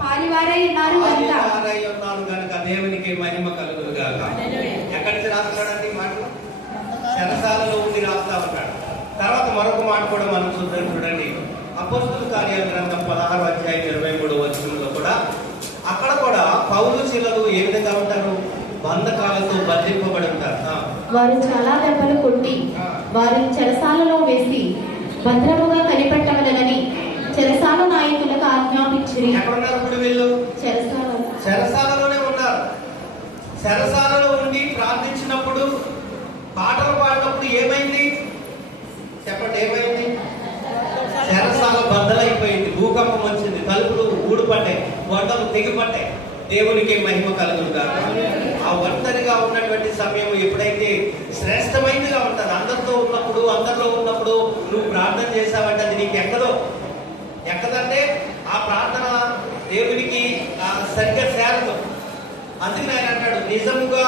పాలివారై ఉన్నారు గనుక దేవునికి మహిమ కలుగును గాక. ఎక్కడి నుంచి రాస్తున్నాడండి ఈ మాటలు? చెరసాలలో ఉండి రాస్తా ఉంటాడు. తర్వాత మరొక మాట కూడా మనం చూద్దాం. చూడండి, అపోస్తలుల కార్యాల గ్రంథం 16వ అధ్యాయం 23వ కూడా అక్కడ కూడా పౌలు శీలలు ఏ విధంగా ఉంటారు? బంధకాలతో బంధింపబడి ఉంటారు. వారు చాలా దెబ్బలు కొట్టి వారిని చెరసాలలో వేసి భద్రముగా కనిపెట్టవలెనని చెరసాల నాయకులకు ఆజ్ఞాపించిరి. ఎక్కడున్నారు ఇప్పుడు వీళ్ళు? చెరసాలలోనే ఉన్నారు. చెరసాలలో ఉండి ప్రార్థించినప్పుడు, పాటలు పాడినప్పుడు ఏమైంది చెప్పండి? ఏమైంది? చెరసాల బద్దలైపోయింది, భూకంపం వచ్చింది, తలుపులు ఊడిపడ్డాయి, గొడ్డలు తెగిపడ్డాయి. దేవునికి మహిమ కలుగును గాక. ఆ ఒంటరిగా ఉన్నటువంటి సమయం ఎప్పుడైతే శ్రేష్టమైనదిగా ఉంటుంది, అందరిలో ఉన్నప్పుడు నువ్వు ప్రార్థన చేసావంటే అది నీకు ఎక్కదంటే ఆ ప్రార్థన దేవునికి సరిగ్గా చేరదు. అందుకని ఆయన అంటాడు, నిజముగా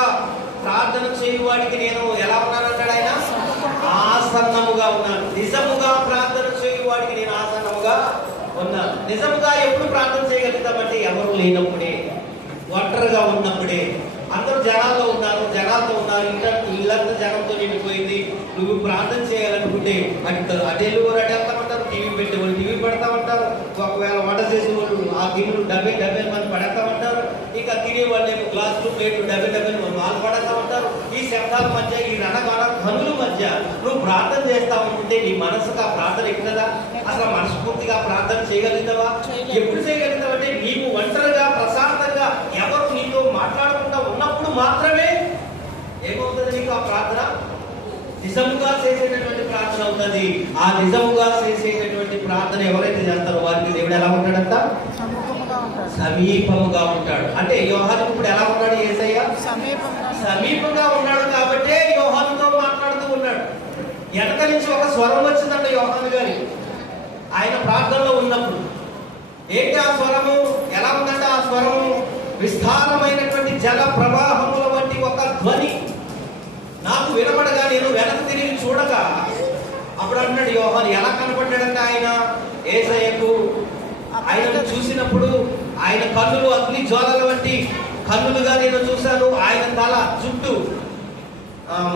ప్రార్థన చేయువాడికి నేను ఎలా ఉన్నానంటాడు ఆయన? ఆసన్నముగా ఉన్నాను. నిజముగా ప్రార్థన చేయువాడికి నేను ఆసన్నముగా ఉన్నాను. నిజముగా ఎప్పుడు ప్రార్థన చేయగలుగుతామంటే ఎవరు లేనప్పుడే, ఒంటరిగా ఉన్నప్పుడే. అందరూ జనాలతో ఉన్నారు, ఇల్లంతా జనంతో నిండిపోయింది. నువ్వు ప్రార్థన చేయాలనుకుంటే అటు వెళ్తామంటారు, టీవీ పెట్టేవాళ్ళు టీవీ పెడతామంటారు, ఒకవేళ వంట చేసేవాళ్ళు ఆ గిన్నెలు 70 మంది పడతామంటారు, ఇక తినేవాళ్ళు గ్లాసులు ప్లేట్లు 70 వాళ్ళు పడతామంటారు. ఈ శబ్దాల మధ్య, ఈ రణగాన ధ్వనుల మధ్య నువ్వు ప్రార్థన చేస్తావనుకుంటే నీ మనసుకు ఆ ప్రార్థన ఎక్కుతుందా? అసలు మనస్ఫూర్తిగా ప్రార్థన చేయగలుగుతావా? ఎప్పుడు చేయగలుగుతావంటే నీవు ఒంటరిగా ప్రశాంతంగా ఎవరు నీతో మాట్లాడకుండా ఉన్నప్పుడు మాత్రమే ఏమవుతుంది నీకు ఆ ప్రార్థన? నిజముగా చేసేటటువంటి ప్రార్థన అవుతుంది. ఆ నిజముగా చేసేటటువంటి ప్రార్థన ఎవరైతే చేస్తారో వారికి దేవుడు ఎలా ఉంటాడంట? సమీపముగా ఉంటాడు. అంటే యోహాను ఇప్పుడు ఎలా ఉన్నాడు? యేసయ్య సమీపంగా ఉన్నాడు కాబట్టే యోహానుతో మాట్లాడుతూ ఉన్నాడు. వెనక నుంచి ఒక స్వరం వచ్చిందంట యోహాను గారి ఆయన ప్రార్థనలో ఉన్నప్పుడు. ఏంటి ఆ స్వరము? ఎలా ఉందంటే ఆ స్వరము విస్తారమైనటువంటి జల ప్రవాహముల వంటి ఒక ధ్వని నాకు వినపడగా నేను వెనక్కి తిరిగి చూడగా, అప్పుడు అంటున్నాడు యోహాను, ఎలా కనపడ్డాడంటే ఆయన యేసయ్యకు ఆయనను చూసినప్పుడు ఆయన కన్నులు అగ్ని జ్వాలల వంటి కన్నులుగా నేను చూశాను. ఆయన తల జుట్టు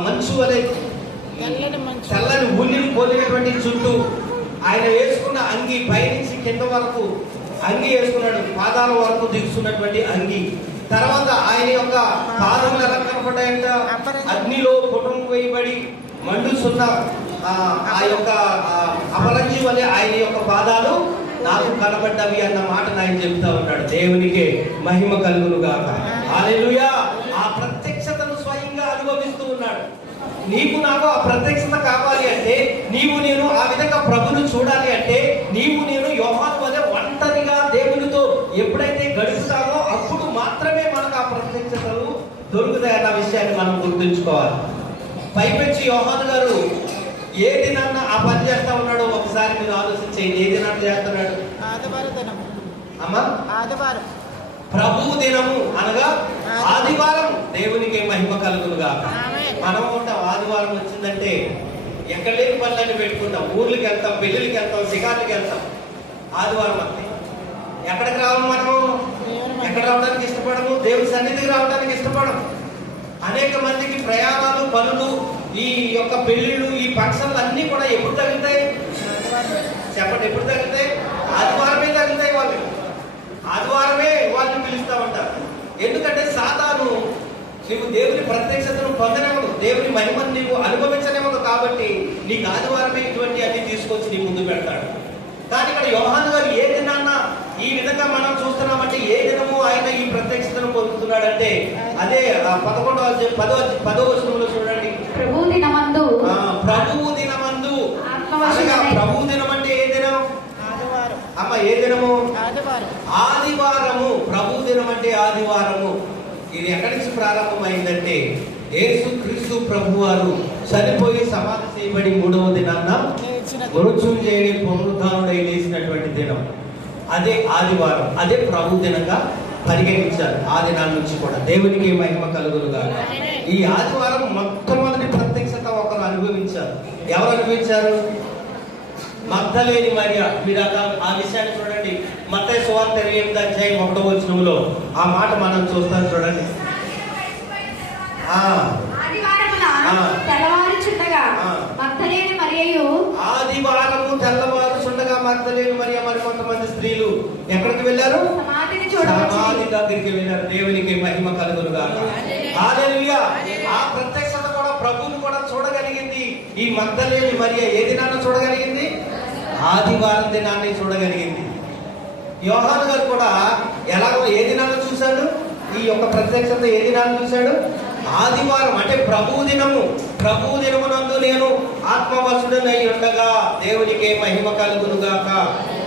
మంచు వలె చల్లని ఉల్లిని పోలినటువంటి జుట్టు, ఆయన వేసుకున్న అంగి పైనుంచి కింద వరకు అంగి వేసుకున్నాడు, పాదాల వరకు దిగుతున్నటువంటి అంగి. తర్వాత ఆయన యొక్క పాదములు ఎలా కనపడ్డాయంట? అగ్నిలో పుటం వేయబడి మండుచున్న ఆ యొక్క అపరంజి వలె ఆయన యొక్క పాదాలు నాకు కనబడ్డవి అన్న మాట ఆయన చెప్తా ఉన్నాడు. దేవునికి మహిమ కలుగును గాక. హల్లెలూయా. ఆ ప్రత్యక్షతను స్వయంగా అనుభవిస్తూ ఉన్నాడు. నీకు నాకు ఆ ప్రత్యక్షత కావాలి అంటే, నీవు నేను ఆ విధంగా ప్రభును చూడాలి అంటే, నీవు నేను యోహాను వలె ఒంటరిగా దేవునితో ఎప్పుడైతే గడుపుతామో అప్పుడు మాత్రమే మనకు ఆ ప్రత్యక్షతలు దొరుకుతాయన్న విషయాన్ని మనం గుర్తుంచుకోవాలి. పైపెచ్చి యోహాను గారు ఏ దినాన్న ఆ పని చేస్తా ఉన్నాడో ఒకసారి మీరు ఆలోచించేయండి. ఏ దినాన్ని చేస్తున్నాడు? అమ్మా, ప్రభు దినము అనగా ఆదివారం. దేవునికి మహిమ కలుగునుగా. మనం ఉంటాం, ఆదివారం వచ్చిందంటే ఎక్కడ లేని పనులన్నీ పెట్టుకుంటాం. ఊర్లకి వెళ్తాం, పెళ్ళిళ్ళకి వెళ్తాం, షికార్లకి వెళ్తాం. ఆదివారం అంతే. ఎక్కడికి రావడం? మనము ఎక్కడ రావడానికి ఇష్టపడము? దేవుడి సన్నిధికి రావడానికి ఇష్టపడము. అనేక మందికి ప్రయాణాలు, పనులు, ఈ యొక్క పెళ్లిళ్ళు, ఈ ఫంక్షన్లు అన్నీ కూడా ఎప్పుడు తగ్గుతాయి చెప్పండి? ఎప్పుడు తగ్గుతాయి? ఆదివారమే తగ్గుతాయి. ఆదివారమే వాళ్ళని పిలుస్తూ ఉంటారు. ఎందుకంటే సాతాను నీవు దేవుని ప్రత్యక్షతను పొందనేమదు, దేవుని మహిమను నీవు అనుభవించనేమదు. కాబట్టి నీకు ఆదివారమే ఇటువంటి అన్ని తీసుకొచ్చి నీ ముందు పెడతాడు. కానీ ఇక్కడ యోహాను గారు ఏ దినాన్న ఈ విధంగా మనం చూస్తున్నామంటే ఏ దినము ఆయన ఈ ప్రత్యక్షతను పొందుతున్నాడంటే అదే 10వ వచనంలో చూడండి. ప్రభు దినమందు ప్రభువు దినమందు. ఆత్మవశుడై. ప్రభు దినం అంటే ఏ దినం అమ్మ? ఏ దినము? ఆదివారము. ప్రభు దినం అంటే ఆదివారము. ఇది ఎక్కడి నుంచి ప్రారంభమైందంటే యేసుక్రీస్తు ప్రభువారు చనిపోయి సమాధి చేయబడి 3వ దినాన్న మృత్యుంజయుడి పునరుద్ధానుడై లేచినటువంటి దినం. అదే ఆదివారం. అదే ప్రభు దినంగా పరిగణించారు ఆ దినాల నుంచి కూడా. దేవునికి మహిమ కలుగునుగా. ఈ ఆదివారం మొట్టమొదటి ప్రత్యక్షత ఒకరు అనుభవించారు. ఎవరు అనుభవించారు? మగ్దలేని మరియా. మీరు ఆ విషయాన్ని చూడండి. మత్తయి సువార్త 28వ అధ్యాయం 1వ వచనంలో ఆ మాట మనం చూస్తాం చూడండి. తెల్లవారుచుండగా మగ్దలేని మరియయు. ఆదివారము తెల్లవారుచుండగా మగ్దలేని మరియా మరి కొంతమంది స్త్రీలు ఎక్కడికి వెళ్ళారు? సమాధి దగ్గరికి వెళ్ళారు. దేవునికి మహిమ కలుగునుగా. హల్లెలూయా. ఆ ప్రత్యక్షత కూడా ప్రభువును కూడా చూడగలిగింది ఈ మగ్దలేని మరియా. ఏ దినాన్ని చూడగలిగింది? ఆదివారం దినాన్ని చూడగలిగింది. యోహాను గారు కూడా ఎలాగో ఏ దినాన్ని చూశాడు? ఈ యొక్క ప్రత్యక్షత ఏ దినాన్ని చూశాడు? ఆదివారం అంటే ప్రభువు దినము. ప్రభువు దినమునందు నేను ఆత్మవశుడనై ఉండగా దేవునికి మహిమ కలుగునుగాక.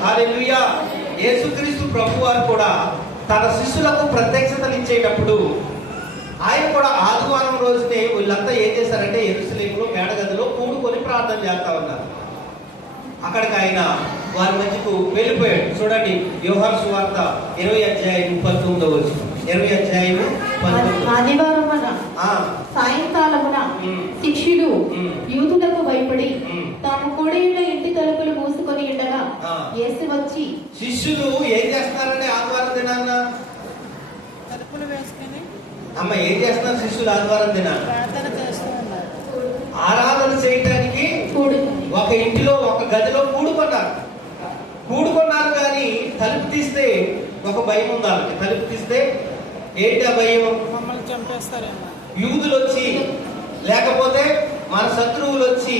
హల్లెలూయా. యేసుక్రీస్తు ప్రభువారు కూడా తన శిష్యులకు ప్రత్యక్షతలు ఇచ్చేటప్పుడు ఆయన కూడా ఆదివారం రోజునే వీళ్ళంతా ఏం చేశారంటే యెరూషలేములో మేడగదిలో కూడుకొని ప్రార్థన చేస్తా ఉన్నారు. అక్కడికి ఆయన వారి మధ్యకు వెళ్ళిపోయాడు. చూడండి యోహాను సువార్త 20వ అధ్యాయం 19వ వచనం. 20వ అధ్యాయం 19. ఆదివారమున సాయంకాలమున శిష్యులు యూదులకు భయపడి తాము కూడి ఉన్న ఇంటి తలుపులు మూసుకొని ఉండగా యేసు వచ్చి. శిష్యులు ఏం చేస్తారంటే ఆదివారం దినాన్న తలుపులు వేసుకొని అమ్మ ఏం చేస్తున్నారు? శిష్యులు ఆదివారం దినాన్న ప్రార్థన చేస్తూ ఉన్నారు. ఆరాధన చేయటానికి ఒక ఇంటిలో ఒక గదిలో కూడుకున్నారు. కానీ తలుపు తీస్తే ఒక భయం ఉంది వాళ్ళకి. తలుపు తీస్తే ఏంటి ఆ భయం? మమ్మల్ని చంపేస్తారేమో. యూదులు వచ్చి లేకపోతే మన శత్రువులు వచ్చి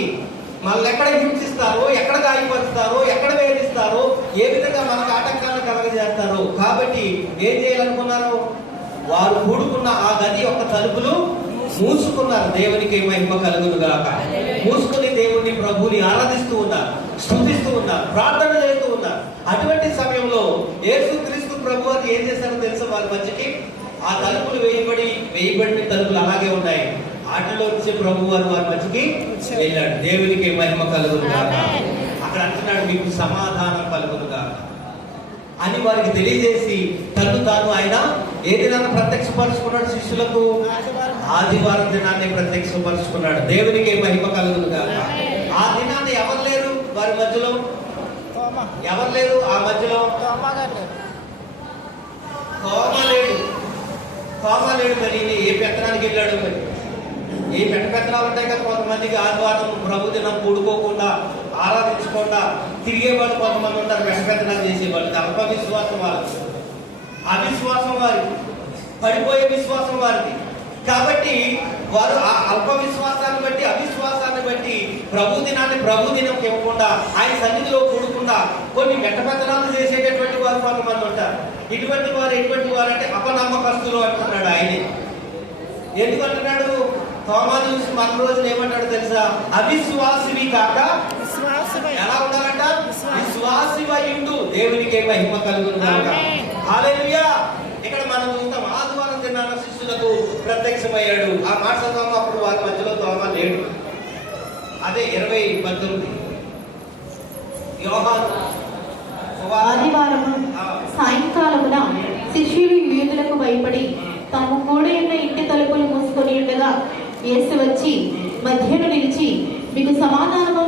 మనల్ని ఎక్కడ హింసిస్తారో, ఎక్కడ గాయపరుస్తారో, ఎక్కడ వేధిస్తారో, ఏ విధంగా మనకు ఆటంకాలను కలగజేస్తారో. కాబట్టి ఏం చేయాలనుకున్నారు? వారు కూడుకున్న ఆ గది యొక్క తలుపులు మూసుకున్నారు. దేవునికి మహిమ కలుగునుగాక. మూసుకుని దేవుని ప్రభువుని ఆరాధిస్తూ ఉన్నారు, స్తుతిస్తూ ఉన్నారు, ప్రార్థన చేస్తూ ఉన్నారు. అటువంటి సమయంలో యేసుక్రీస్తు ప్రభు అని ఏం చేశారో తెలుసా? వారి మధ్యకి ఆ తలుపులు వేయబడిన తలుపులు అలాగే ఉన్నాయి. వాటిలో వచ్చే ప్రభు వారి మధ్యకి వెళ్ళాడు. దేవునికి మహిమ కలుగునుగాక. అక్కడ అంటున్నాడు మీకు సమాధానం కలుగునుగాక అని వారికి తెలియజేసి తను తాను ఆయన ఏ దినాన్ని ప్రత్యక్షపరుచుకున్నాడు? శిష్యులకు ఆదివారం దినాన్ని ప్రత్యక్షపరుచుకున్నాడు. దేవునికి మహిమ కలుగునుగాక. ఆ దినాన్ని ఎవరు లేరు వారి మధ్యలో? ఎవరు లేరు ఆ మధ్యలో? తోమా లేడు. మరి ఏ పెత్తనానికి వెళ్ళాడు? మరి ఏ పెత్తనాలు ఉంటాయి కదా కొంతమందికి. ఆదివారం ప్రభు దినం కూడుకోకుండా ఆరాధించకుండా తిరిగేవాళ్ళు కొంతమంది ఉంటారు. పెత్తనాలు చేసేవాళ్ళు. అల్ప విశ్వాసం వారికి, అవిశ్వాసం వారికి, పడిపోయే విశ్వాసం వారికి. కాబట్టి వారు ఆ అల్ప విశ్వాసాన్ని బట్టి, అవిశ్వాసాన్ని బట్టి ప్రభు దినం ఇవ్వకుండా ఆయన సన్నిధిలో కూడకుండా కొన్ని పెత్తనాలు చేసేటటువంటి వారు కొంతమంది ఉంటారు. ఎటువంటి వారు అంటే అపనమ్మకస్తులు అంటున్నాడు ఆయనే. ఎందుకు అంటున్నాడు? తోమా చూసి మన రోజున ఏమంటాడు తెలుసా? అవిశ్వాసివి కాక ఎలా ఉండాలంట? విశ్వాసివయుండు. దేవునికి మహిమ కలుగునుగాక. హల్లెలూయా. ఇక్కడ మనం చూస్తాం ఆదివారం దినాన శిష్యులకు ప్రత్యక్షమయ్యాడు. ఆ మాట చదవము. అప్పుడు వారి మధ్యలో తోమా లేడు. అదే 20:19. యోహాను ఆదివారము సాయంకాలమున శిష్యులు యూదులకు భయపడి తాము కూడి ఉన్న ఇంటి తలుపులు మూసుకొని ఉండగా యేసు వచ్చి మధ్యను నిలిచి మీకు సమాధానము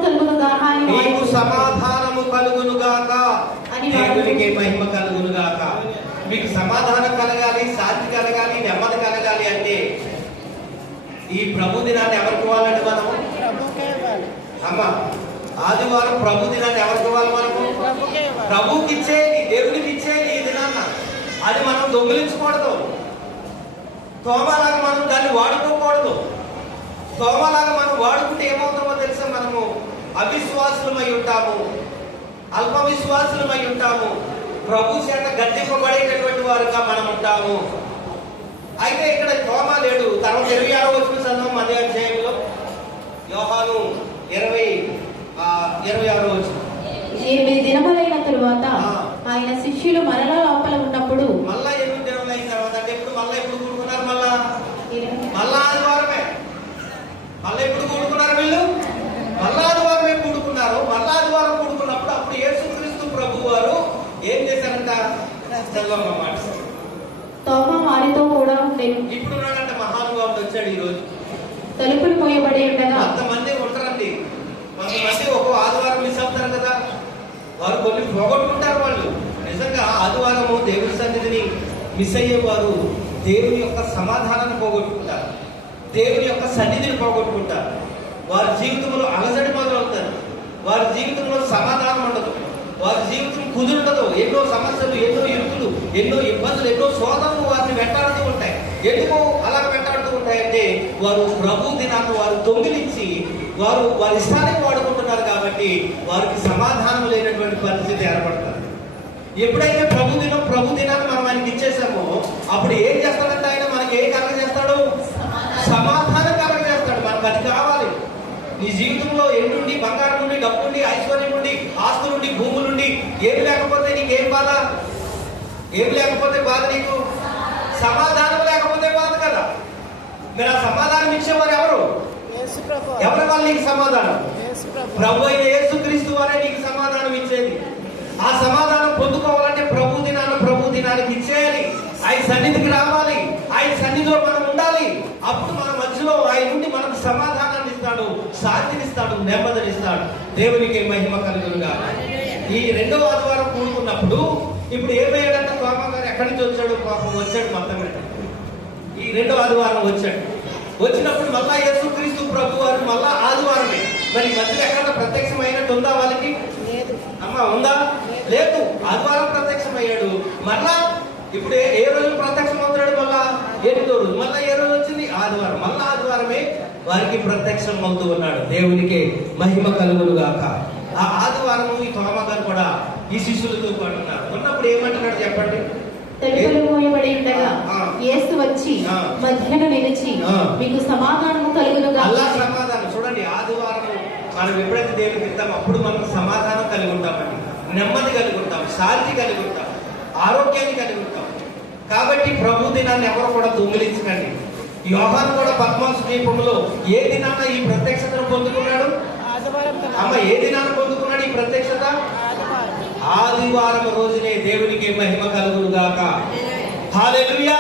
కలుగునుగాక అని దేవునికి మహిమ కలుగునుగాక. మీకు సమాధానం కలగాలి, శాంతి కలగాలి, నెమ్మది కలగాలి అంటే ఈ ప్రభు దినాన్ని ఎవరికి ఇవ్వాలండి? మనము అమ్మ ఆదివారం ప్రభు దినాన్ని ఎవరికి ఇవ్వాలి? మనము ప్రభువుకి ఇచ్చేది, దేవునికి ఇచ్చేది ఈ దినాన్న. అది మనం దొంగిలించకూడదు. తోమలాగా మనం దాన్ని వాడుకోకూడదు. తోమలాగా మనం వాడుకుంటే ఏమవుతామో తెలుసా? మనము అవిశ్వాసులమై ఉంటాము. అల్ప విశ్వాసులమై ఉంటాము. ప్రభు చేత గద్దింపబడేటటువంటి వారుగా మనం ఉంటాము. అయితే ఇక్కడ తోమా లేడు. తర్వాత 26వ వచనం చదవం అదే అధ్యాయంలో. యోహాను 26వ వచనం. 8 దినములైన తరువాత ఆయన శిష్యులు మరలా లోపల ఉన్నప్పుడు, మళ్ళా 8 దినములైన తర్వాత అంటే ఇప్పుడు మళ్ళా ఎప్పుడు కూడుకున్నారు? మళ్ళా ఆదివారమే. మళ్ళీ ఎప్పుడు కూడుకున్నారు వీళ్ళు? మళ్ళా ఆదివారమే కూడుకున్నారు. మళ్ళా ఆదివారం కూడుకున్నప్పుడు అప్పుడు యేసుక్రీస్తు ప్రభు వారు ఏం చేశారంట? చదవమాట. తోమా వారితో కూడా ఉండెను. ఇప్పుడు ఉన్నాడంటే మహానుభావుడు వచ్చాడు ఈ రోజు. తలుపులు మూయబడి ఉండగా కొంతమంది ఉంటారండి. కొంతమంది ఒక ఆదివారం మిస్ అవుతారు కదా, వారు కొన్ని పోగొట్టుకుంటారు. వాళ్ళు నిజంగా ఆదివారము దేవుని సన్నిధిని మిస్ అయ్యేవారు దేవుని యొక్క సమాధానాన్ని పోగొట్టుకుంటారు, దేవుని యొక్క సన్నిధిని పోగొట్టుకుంటారు. వారి జీవితంలో అలజడి మొదలవుతారు. వారి జీవితంలో సమాధానం ఉండదు. వారి జీవితం కుదురుండదు. ఎన్నో సమస్యలు, ఎన్నో ఇరుకులు, ఎన్నో ఇబ్బందులు, ఎన్నో శోధనలు వారిని వెంటాడుతూ ఉంటాయి. ఎందుకు అలా వెంటాడుతూ ఉంటాయంటే వారు ప్రభు దినాన్ని వారు దొంగిలించి వారి ఇష్టానికి వాడుకుంటున్నారు కాబట్టి వారికి సమాధానం లేనటువంటి పరిస్థితి ఏర్పడుతుంది. ఎప్పుడైతే ప్రభు దినాన్ని మనం ఆయనకి ఇచ్చేసామో అప్పుడు ఏం చేస్తాడంటే ఆయన మనకి ఏ కలగ చేస్తాడు? సమాధానం కలగ చేస్తాడు. మనకు అది కావాలి. నీ జీవితంలో ఏంటి? బంగారం నుండి, డబ్బు నుండి, ఐశ్వర్యం నుండి, ఆస్తు నుండి, భూముల నుండి ఏమి లేకపోతే నీకేం బాధ? ఏమి లేకపోతే బాధ నీకు? సమాధానం లేకపోతే బాధ కదా. మీరు ఆ సమాధానం ఇచ్చేవారు ఎవరు? ఎవరి వల్ల నీకు సమాధానం? ప్రభు అయిన యేసుక్రీస్తు వారే నీకు సమాధానం ఇచ్చేది. ఆ సమాధానం పొందుకోవాలంటే ప్రభు దినానికి ఇచ్చేయాలి. ఆయన సన్నిధికి రావాలి. ఆయన సన్నిధిలో మనం ఉండాలి. అప్పుడు మన మధ్యలో ఆయన నుండి మనకు సమాధానాన్ని ఇస్తాడు, శాంతినిస్తాడు, నెమ్మదినిస్తాడు. దేవునికి మహిమ కలుగునుగా. ఈ 2వ ఆదివారం కూడుకున్నప్పుడు ఇప్పుడు ఏమయ్యాడంటే తోమా గారు ఎక్కడి నుంచి వచ్చాడు? పాపం వచ్చాడు మొత్తం. ఈ 2వ ఆదివారం వచ్చాడు. వచ్చినప్పుడు మళ్ళా యేసుక్రీస్తు ప్రభు వారు మళ్ళా ఆదివారమే. మరి మధ్యలో ఎక్కడ ప్రత్యక్షమైనట్టు ఉందా వాళ్ళకి? అమ్మా ఉందా? లేదు. ఆదివారం ప్రత్యక్షమయ్యాడు. మళ్ళా ఇప్పుడు ఏ రోజు ప్రత్యక్షం అవుతాడు? మళ్ళా 8వ రోజు. మళ్ళా ఏ రోజు వచ్చింది? ఆదివారం. మళ్ళా ఆదివారమే వారికి ప్రత్యక్షం అవుతూ ఉన్నాడు. దేవునికి మహిమ కలుగును గాక. ఆ ఆదివారము ఈ తోమా గారు కూడా ఈ శిష్యులతో పాటు ఉన్నారు. ఉన్నప్పుడు ఏమంటున్నాడు చెప్పండి? తలుపులు మూయబడి ఉండగా యేసు వచ్చి మధ్యన నిలిచి, మీకు సమాధానము కలుగునుగా. అలా సమాధానం చూడండి. ఆదివారం మనం ఎప్పుడైతే దేవునికి ఇస్తామో అప్పుడు మనం సమాధానం కలిగి ఉంటామండి, నెమ్మది కలిగి ఉంటాం, శాంతి కలిగి ఉంటాం, ఆరోగ్యాన్ని కలిగి ఉంటాం. కాబట్టి ప్రభు దినాన్ని ఎవరు కూడా దొంగిలించకండి. యోహాను కూడా పద్మాసు దీపంలో ఏ దినాన ఈ ప్రత్యక్షతను పొందుకున్నాడు? అమ్మ ఏ దినాన్ని పొందుకున్నాడు ఈ ప్రత్యక్షత? ఆదివారం రోజునే. దేవునికి మహిమ కలుగును గాక. హల్లెలూయా.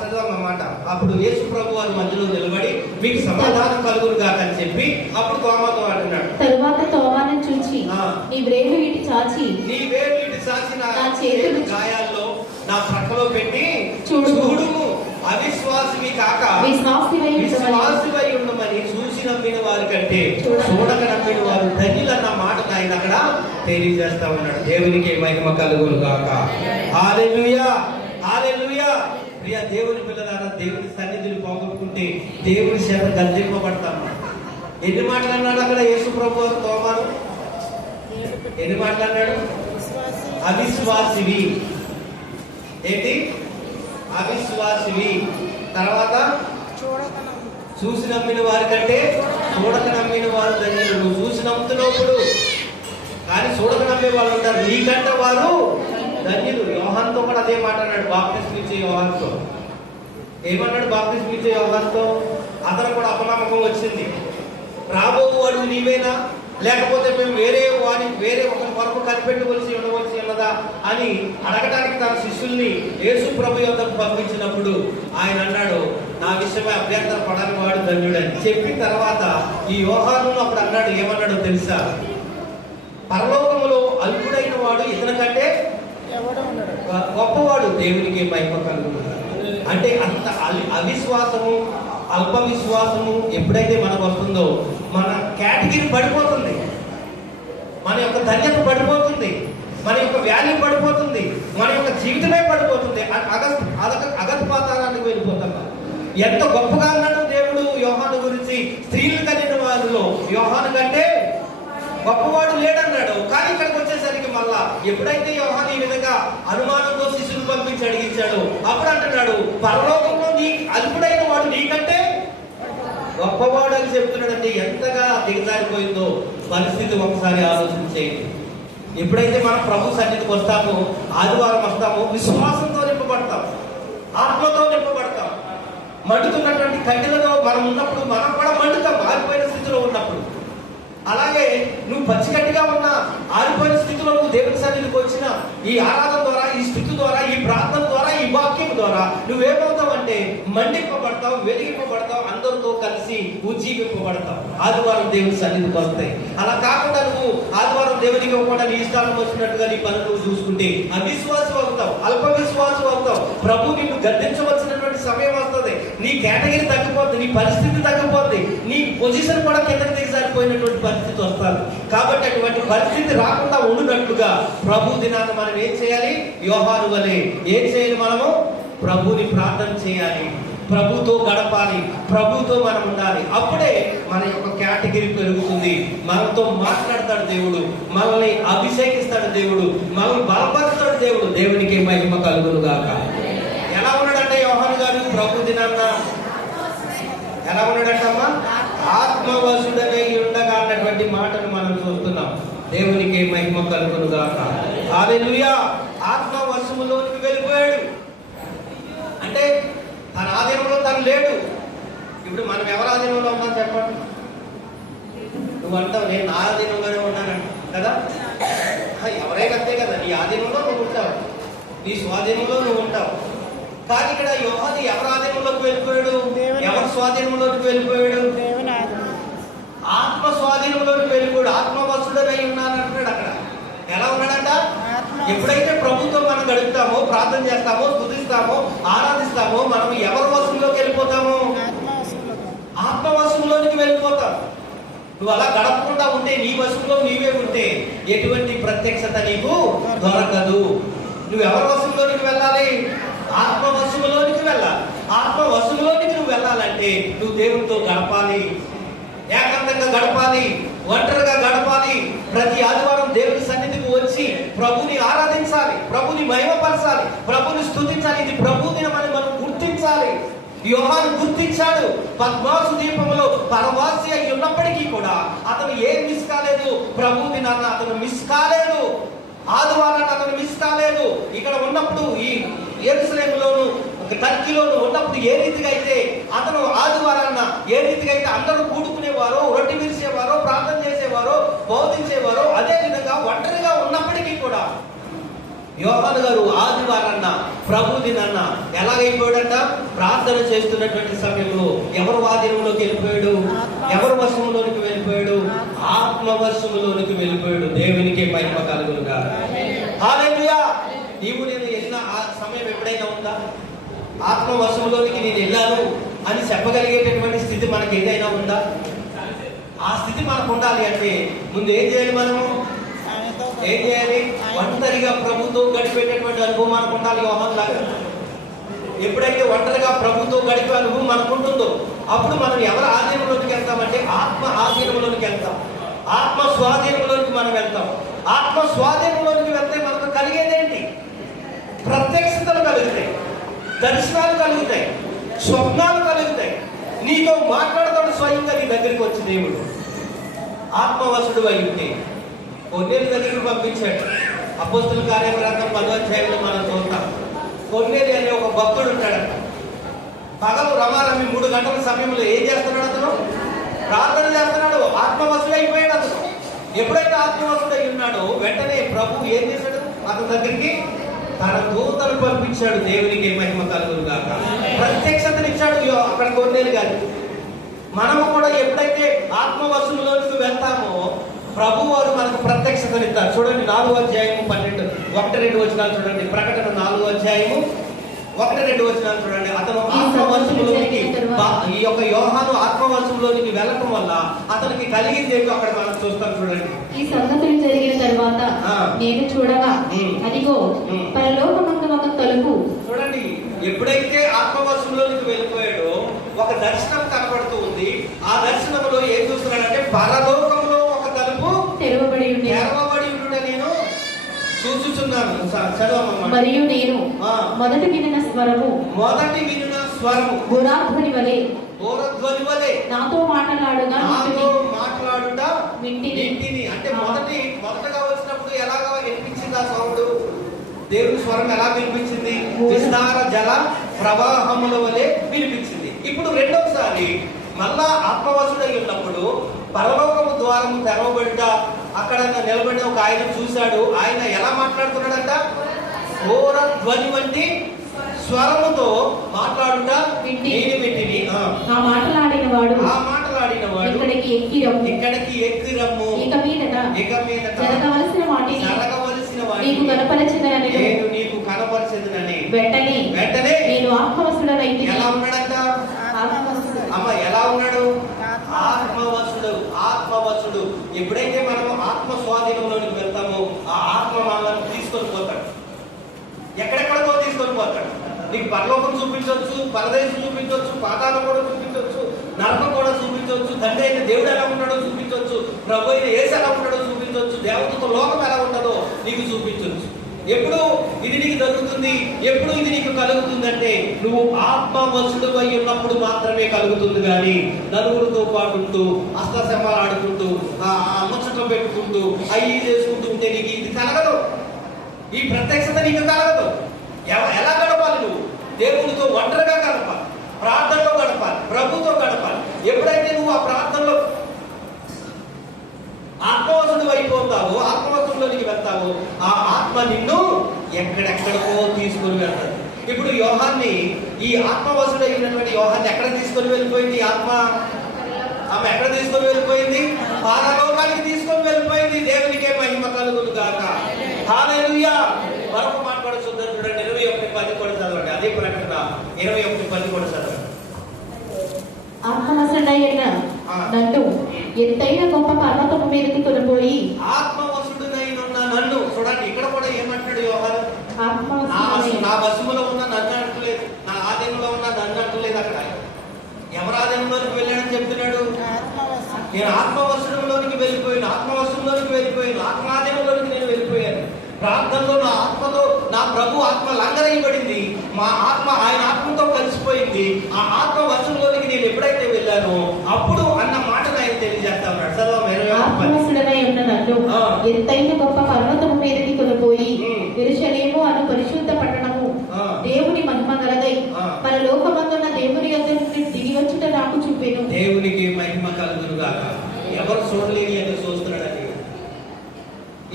చదవమాట. అప్పుడు యేసు ప్రభు వారి మధ్యలో నిలబడి మీకు సమాధానం కలుగును గాక అని చెప్పి అప్పుడు తోమాతో అంటున్నాడు. తరువాత తోమాను చూచి, నీ వేలు ఇటు చాచి నా చేతులు గాయాల్లో నా ప్రక్కలో పెట్టి చూడుము. అవిశ్వాసివి కాక విశ్వాసివై ఉండమని చూసి నమ్మిన వారి కంటే చూడక నమ్మిన వారు ధన్యులన్న మాటను ఆయన అక్కడ తెలియజేస్తా ఉన్నాడు. దేవునికి మహిమ కలుగును గాక. హల్లెలూయా, హల్లెలూయా. ప్రియ దేవుని పిల్లలారా, దేవుని సన్నిధిని పోగొట్టుకుంటే దేవుని చేత గద్దింపబడతాము. ఎన్ని మాటలు అన్నాడు అక్కడ యేసు ప్రభు తోమాను? ఎన్ని మాటలు అన్నాడు? అవిశ్వాసివి. ఏంటి? అవిశ్వాసివి. తర్వాత చూసి నమ్మిన వారి కంటే చూడక నమ్మిన వారు ధన్యులు. నువ్వు చూసి నమ్ముతున్నప్పుడు కానీ చూడక నమ్మే వాళ్ళు ఉంటారు. నీకంటే వారు ధన్యులు. యోహానుతో కూడా అదే మాట అన్నాడు. బాప్తిస్మం ఇచ్చే యోహానుతో ఏమన్నాడు? బాప్తిస్మం ఇచ్చే యోహానుతో అతను కూడా అపనమ్మకం వచ్చింది. రాబోవాడు నీవేనా, లేకపోతే మేము వేరే ఒక కొరకు కనిపెట్టవలసి ఉన్నదా అని అడగడానికి తన శిష్యుల్ని యేసు ప్రభు యొద్దకు పంపించినప్పుడు ఆయన అన్నాడు, నా విషయమై అభ్యంతర పడని వాడు ధన్యుడని చెప్పిన తర్వాత ఈ యోహాను అప్పుడు అన్నాడు, ఏమన్నాడో తెలుసా? పరలోకములో అల్పుడైన వాడు ఇతని కంటే గొప్పవాడు. దేవునికి మహిమ కలుగును. అంటే అంత అవిశ్వాసము, అల్ప విశ్వాసము ఎప్పుడైతే మనకు వస్తుందో మన కేటగిరీ పడిపోతుంది, మన యొక్క ధన్యత పడిపోతుంది, మన యొక్క వాల్యూ పడిపోతుంది, మన యొక్క జీవితమే పడిపోతుంది. అగత్పాతానికి వెళ్ళిపోతాం. ఎంత గొప్పగా అన్నాడు దేవుడు యోహాను గురించి. స్త్రీలు కలిగిన వారిలో యోహాను కంటే గొప్పవాడు లేడన్నాడు. కానీ ఇక్కడికి వచ్చేసరికి మళ్ళా ఎప్పుడైతే యోహాను ఈ విధంగా అనుమానంతో శిష్యులు పంపించి అడిగించాడు, అప్పుడు అంటున్నాడు, పరలోకంలో నీ అల్పుడైన వాడు నీకంటే గొప్పవాడు అని చెప్తున్నాడంటే ఎంతగా దిగజారిపోయిందో పరిస్థితి ఒకసారి ఆలోచించేయండి. ఎప్పుడైతే మనం ప్రభు సన్నిధికి వస్తామో, ఆదివారం వస్తామో, విశ్వాసంతో నింపబడతాం, ఆత్మతో నింపబడతాం. మండుతున్నటువంటి కట్టెలతో మనం ఉన్నప్పుడు మనం కూడా మండుతాం, ఆరిపోయిన స్థితిలో ఉన్నప్పుడు. అలాగే నువ్వు పచ్చిగట్టిగా ఉన్నా, ఆరిపోయిన స్థితిలో నువ్వు దేవుని సన్నిధికి వచ్చిన ఈ ఆరాధన ద్వారా, ఈ స్థితి ద్వారా, ఈ ప్రార్థన ద్వారా, ఈ వాక్యం ద్వారా నువ్వేమవుతావు అంటే మండింపబడతావు, వెలిగింపబడతావు, అందరితో కలిసి ఉజ్జీవింపబడతావు. ఆదివారం దేవుని సన్నిధికి వస్తాయి. అలా కాకుండా నువ్వు ఆదివారం దేవునికి ఇవ్వకుండా నీ ఇష్టాలను వచ్చినట్టుగా నీ పనులు నువ్వు చూసుకుంటే అవిశ్వాసం అవుతావు, అల్ప విశ్వాసం అవుతావు. ప్రభు నిన్ను గద్దించవలసినటువంటి సమయం వస్తుంది. నీ కేటగిరీ తగ్గిపోద్ది, నీ పరిస్థితి తగ్గిపోద్ది, నీ పొజిషన్ కూడా కిందకి దిగజారిపోయినటువంటి పరిస్థితి వస్తుంది. కాబట్టి అటువంటి పరిస్థితి రాకుండా ఉండునట్లుగా ప్రభు దినాన్ని మనం ఏం చేయాలి? యోహాను వలె ఏం చేయాలి? మనము ప్రభుని ప్రార్థన చేయాలి, ప్రభుతో గడపాలి, ప్రభుతో మనం ఉండాలి. అప్పుడే మన యొక్క కేటగిరీ పెరుగుతుంది. మనతో మాట్లాడతాడు దేవుడు, మనల్ని అభిషేకిస్తాడు దేవుడు, మనల్ని బలపరుస్తాడు దేవుడు. దేవునికి మహిమ కలుగును గాక. ఎలా ఉన్నాడంటే యోహాను గారు ప్రభు దినాన్న ఎలా ఉన్నాడంటమ్మా? ఆత్మవశుడనే ఉండగా అన్నటువంటి మాటను మనం చూస్తున్నాం. దేవునికి మహిమ కలుగును గాక. హల్లెలూయా. ఆత్మవశములోనికి వెళ్ళిపోయాడు అంటే తన ఆధీనంలో తను లేడు. ఇప్పుడు మనం ఎవరి ఆధీనంలో ఉన్నాం చెప్పండి? నువ్వు అంటావు నేను నా ఆధీనంలోనే ఉన్నానంట కదా. ఎవరైనా అంతే కదా, నీ ఆధీనంలో నువ్వు ఉంటావు, నీ స్వాధీనంలో నువ్వు ఉంటావు. కానీ ఇక్కడ యోహాను ఎవరి ఆధీనంలోకి వెళ్ళిపోయాడు? ఎవరి స్వాధీనంలోకి వెళ్ళిపోయాడు? ఆత్మ స్వాధీనంలోకి వెళ్ళిపోయాడు. ఆత్మవశుడనై ఉన్నాను అంటాడు. అక్కడ ఎలా ఉన్నాడంట? ఎప్పుడైతే ప్రభుతో మనం గడుపుతామో, ప్రార్థన చేస్తామో, స్తుతిస్తామో, ఆరాధిస్తామో, మనం ఎవరి వశంలోకి వెళ్ళిపోతాము? ఆత్మవశంలోనికి వెళ్ళిపోతాం. నువ్వు అలా గడపకుండా ఉంటే, నీ వశంలో నీవే ఉంటే ఎటువంటి ప్రత్యక్షత నీకు దొరకదు. నువ్వు ఎవరి వశంలోనికి వెళ్ళాలి? ఆత్మవశంలోనికి వెళ్ళాలి. ఆత్మవశంలోనికి నువ్వు వెళ్ళాలంటే నువ్వు దేవునితో గడపాలి, ఏకాంతంగా గడపాలి, ఒంటరిగా గడపాలి. ప్రతి ఆదివారం దేవుని సన్నిధికి వచ్చి ప్రభుని ఆరాధించాలి, ప్రభుని మహిమపరచాలి, ప్రభుని స్తుతించాలి. ఇది ప్రభు దినమని మనం గుర్తించాలి. యోహాను గుర్తించాడు. పద్మాసు దీపంలో పరవాసి అయి ఉన్నప్పటికీ కూడా అతను ఏం మిస్ కాలేదు? ప్రభు దినాన్ని అతను మిస్ కాలేదు, ఆదివారాన్ని అతను మిస్ కాలేదు. ఇక్కడ ఉన్నప్పుడు ఈ యెరూషలేములోను టర్కీలోను ఉన్నప్పుడు ఏ రీతిగా అయితే అతను ఆదివారాన్న ఏ రీతిగా అయితే అందరూ కూడుకునేవారో, రొట్టె విరిసేవారో, ప్రార్థన చేసేవారో, బోధించేవారో, అదే విధంగా ఒంటరిగా ఉన్నప్పటికీ కూడా యోహాను గారు ఆదివారాన్న ప్రభు దినాన్న ఎలాగైపోయాడంట? ప్రార్థన చేస్తున్నటువంటి సమయంలో ఎవరు ఆధీనంలోకి వెళ్ళిపోయాడు? ఎవరు వశంలోనికి వెళ్ళిపోయాడు? ఆత్మవశంలోనికి వెళ్ళిపోయాడు. దేవునికి మహిమ కలుగును గాక. హల్లెలూయా. నీవు నేను వెళ్ళిన ఆ సమయం ఎప్పుడైనా ఉందా? ఆత్మవశంలోనికి నేను వెళ్ళాను అని చెప్పగలిగేటటువంటి స్థితి మనకి ఏదైనా ఉందా? ఆ స్థితి మనకు ఉండాలి అంటే ముందు ఏం చేయాలి? మనము ఏం చేయాలి? ఒంటరిగా ప్రభుతో గడిపేటటువంటి అనుభవం మనకు ఉండాలి. యోహాను లాగా ఎప్పుడైతే ఒంటరిగా ప్రభుతో గడిపే అనుభవం మనకు ఉంటుందో అప్పుడు మనం ఎవరి ఆధీనంలోకి వెళ్తామంటే ఆత్మ ఆధీనంలోకి వెళ్తాం, ఆత్మ స్వాధీనంలోకి మనం వెళ్తాం. ఆత్మ స్వాధీనంలోకి వెళ్తే మనకు కలిగేదేంటి? ప్రత్యక్షతలు కలుగుతాయి, దర్శనాలు కలుగుతాయి, స్వప్నాలు కలుగుతాయి. నీతో మాట్లాడతాడు స్వయంగా నీ దగ్గరికి వచ్చి దేవుడు. ఆత్మవశుడు అయి ఉంటే కొన్నేళ్ళ దగ్గరికి పంపించాడు. అపోస్తుల కార్యగ్రంథం 10వ అధ్యాయంలో మనం చూస్తాం. కొన్నేలి అనే ఒక భక్తుడు ఉంటాడంట. పగలు రమారమి 3 గంటల సమయంలో ఏం చేస్తున్నాడు? అతను ప్రార్థన చేస్తున్నాడు. ఆత్మవశుడు అయిపోయాడు అతను. ఎప్పుడైతే ఆత్మవశుడు అయి ఉన్నాడో వెంటనే ప్రభు ఏం చేశాడు? అతని దగ్గరికి తన దూతను పంపించాడు. దేవునికి మహిమ కలుగును గాక. ప్రత్యక్షతనిచ్చాడు అక్కడ కొన్నేలు గారు. మనము కూడా ఎప్పుడైతే ఆత్మవశంలోకి వెళ్తామో ప్రభు వారు మనకు ప్రత్యక్షతనిస్తారు. చూడండి 4వ అధ్యాయము 12, 1-2 వచనాలు చూడండి. ప్రకటన 4వ అధ్యాయము 1-2 వచనాలు చూడండి. అతను ఆత్మవశంలోనికి, ఈ యొక్క యోహాను ఆత్మవశంలోనికి వెళ్ళటం వల్ల అతనికి కలిగింది ఏంటో అక్కడ మనం చూస్తాం. చూడండి. ఈ సంగతులు జరిగిన తర్వాత నేను చూడగా అదిగో పరలోకమందు ఒక తలుపు. చూడండి, ఎప్పుడైతే ఆత్మవశంలోనికి వెళ్ళిపోయాడో ఒక దర్శనం కనబడుతూ ఉంది. ఆ దర్శనంలో ఏం చూస్తున్నాడంటే పరలోకంలో ఒక తలుపు చదువుతున్నాను, చదవమ్మా. మరియు నేను ఆ. మొదట వినిన స్వరము మొదటి వినిన స్వరము గురాధ్వని వలె బోరధ్వని వలె నాతో మాట్లాడుగా నాతో మాట్లాడుట వింటిని. వింటిని. అంటే మొదటగా వచ్చినప్పుడు ఎలాగా వినిపించింది ఆ సౌండ్? దేవుని స్వరం ఎలా వినిపించింది? విస్తార జల ప్రవాహముల వలె వినిపించింది. ఇప్పుడు రెండోసారి మళ్ళా ఆత్మవశుడై ఉన్నప్పుడు పరలోకము ద్వారము తెరవబడిట, అక్కడ నిలబడిన ఒక ఆయన చూశాడు. ఆయన ఎలా మాట్లాడుతున్నాడంట? ఘోర ధ్వని వంటి స్వరముతో మాట్లాడుట వింటిని. ఆ మాటలాడిన వాడు ఇక్కడికి ఎక్కి రమ్ము, ఇక మీదట జరగవలసిన వాటిని నీకు నీకు కనపరిచేదనని వెంటనే నేను ఆత్మవశుడనైతే. ఎలా ఉన్నాడంట? అమ్మ ఎలా ఉన్నాడు? ఆత్మవశుడు. ఎప్పుడైతే మనము ఆత్మ స్వాధీనంలోనికి వెళ్తామో ఆ ఆత్మ మనల్ని తీసుకొని పోతాడు, ఎక్కడెక్కడికో తీసుకొని పోతాడు. నీకు పరలోకం చూపించవచ్చు, పరదేశం చూపించవచ్చు, పాతాళం కూడా చూపించవచ్చు, నరకం కూడా చూపించవచ్చు, తండ్రి అయిన దేవుడు ఎలా ఉంటాడో చూపించవచ్చు, ప్రభు అయిన యేసు ఎలా ఉంటాడో చూపించవచ్చు, దేవతతో లోకం ఎలా ఉంటుందో నీకు చూపించవచ్చు. ఎప్పుడు ఇది నీకు జరుగుతుంది? ఎప్పుడు ఇది నీకు కలుగుతుందంటే నువ్వు ఆత్మవశుడు అయి ఉన్నప్పుడు మాత్రమే కలుగుతుంది. కానీ నలుగురితో పాటు అస్తశమాలు ఆడుకుంటూ ముచ్చట్లు పెట్టుకుంటూ అవి చేసుకుంటూ ఉంటే నీకు ఇది కలగదు. ఈ ప్రత్యక్షత నీకు కలగదు. ఎలా గడపాలి? నువ్వు దేవునితో ఒంటరిగా గడపాలి, ప్రార్థనలో గడపాలి, ప్రభుతో గడపాలి. ఎప్పుడైతే నువ్వు ఆ ప్రార్థనలో ఆత్మవశుడు అయిపోతావో, ఆత్మవశుడిలోనికి వెళ్తావో, ఆ ఆత్మ నిన్ను ఎక్కడెక్కడికో తీసుకొని వెళ్తాడు. ఇప్పుడు యోహాన్ని, ఈ ఆత్మవశుడు అయినటువంటి యోహాన్ని ఎక్కడ తీసుకొని వెళ్ళిపోయింది? ఆమె ఎక్కడ తీసుకొని వెళ్ళిపోయింది? పరలోకానికి తీసుకొని వెళ్ళిపోయింది. దేవునికే మహిమ కలుగును గాక. హల్లెలూయా. మరొక మాట కూడా చూద్దాం చూడండి. 21:10 కూడా చదవండి. అదే ప్రకటన 21:10 కూడా చదవండి. ఆత్మవశుడైన నన్ను ఎత్తైన గొప్ప పర్వతము మీదకి కొనిపోయి. ఆత్మవశుడైన నన్ను చూడండి. ఇక్కడ కూడా ఏమంటాడు యోహాను? నా వశములో ఉన్న నన్ను అంటలేదు, నా ఆధీనంలో ఉన్న నన్ను అంటలేదు. అక్కడ ఎవరు ఆధీనంలోనికి వెళ్ళాడని చెప్తున్నాడు? నేను ఆత్మవశంలోనికి వెళ్ళిపోయాను, ఆత్మాధీనంలోనికి నేను వెళ్ళిపోయాను. ప్రార్థనలో నా ఆత్మతో నా ప్రభు ఆత్మ లంఘనయ్యబడింది, మా ఆత్మ ఆయన ఆత్మతో కలిసిపోయింది. ఆ ఆత్మ వశంలోనికి నేను ఎప్పుడైతే వెళ్ళానో అప్పుడు అన్న మాటను ఆయన తెలియజేస్తా ఉన్నాడు. ఎత్తైన గొప్ప పర్వతము మీదకి కొనిపోయి యెరూషలేము అను పరిశుద్ధ పట్టణము దేవుని మహిమ గలదై పరలోకమందున్న దేవుని యొద్ద నుండి దిగి వచ్చుట నాకు చూపెను. దేవునికి మహిమ కలుగును గాక. ఎవరు చూడలేని అని చూస్తున్నాడండి.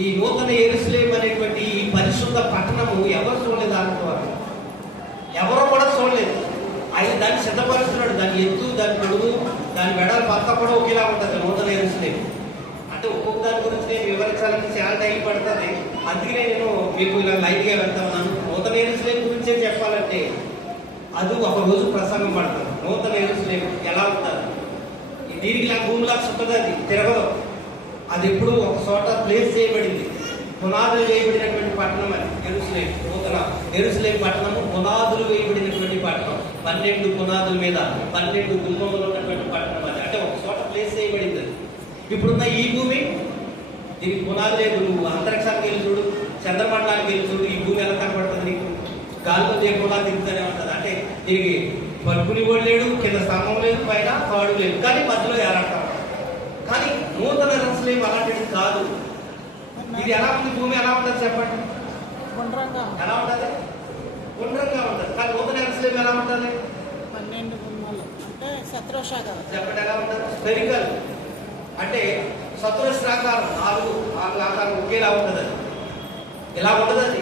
ఈ నూతన యెరూషలేము అనేటువంటి ఈ పరిశుద్ధ పట్టణము ఎవరు చూడలేదు. అనుకోవాలి, ఎవరు కూడా చూడలేదు. ఆయన దాన్ని సిద్ధపరుస్తున్నాడు. దాని ఎత్తు, దాని పొడుగు, దాని వెడల్పు అంతా కూడా ఒకేలా ఉంటుంది నూతన యెరూషలేము. అంటే ఒక్కొక్క దాని గురించి నేను వివరించాలంటే చాలా టైం పడుతుంది. అందుకనే నేను మీకు ఇలా లైట్గా వెళ్తా ఉన్నాను. నూతన యెరూషలేము గురించే చెప్పాలంటే అది ఒక రోజు ప్రసంగం పడుతుంది. నూతన యెరూషలేము ఎలా ఉంటుంది? దీనికి నా భూమిలా చుట్టదు, అది తిరగదు. అది ఎప్పుడు ఒక చోట ప్లేస్ చేయబడింది, పునాదులు వేయబడినటువంటి పట్టణం. అది యెరూషలేము, నూతన యెరూషలేము పట్టణము పునాదులు వేయబడినటువంటి పట్టణం. 12 పునాదుల మీద 12 గుమ్మములు ఉన్నటువంటి పట్టణం అది. అంటే ఒక చోట ప్లేస్ చేయబడింది. అది ఇప్పుడున్న ఈ భూమి, దీనికి పునాది లేదు. నువ్వు అంతరిక్షానికి వెళ్ళి చూడు, చంద్రమండలానికి వెళ్ళి చూడు, ఈ భూమి ఎలా కనపడుతుంది నీకు? గాలితో దేకుండా తిరుగుతూనే ఉంటుంది. అంటే దీనికి పరుపుని కూడా లేడు, కింద స్తంభం లేదు, పైన తాడు లేదు, కానీ మధ్యలో ఏలాడతాం. కానీ నూతన యెరూషలేము అలాంటిది కాదు. ఇది ఎలా ఉంది? భూమి ఎలా ఉంటుంది చెప్పండి? ఎలా ఉంటుంది? గుండ్రంగా ఉంటుంది. కానీ నూతన యెరూషలేము ఎలా ఉంటుంది? 12 గుమ్మలు అంటే చతురస్రాకారం. చెప్పండి ఎలా ఉంటుంది? స్పెరికల్ అంటే చతురస్రాకారం, 4 ఆకారం ఒకేలా ఉంటుంది. అది ఎలా ఉంటుంది? అది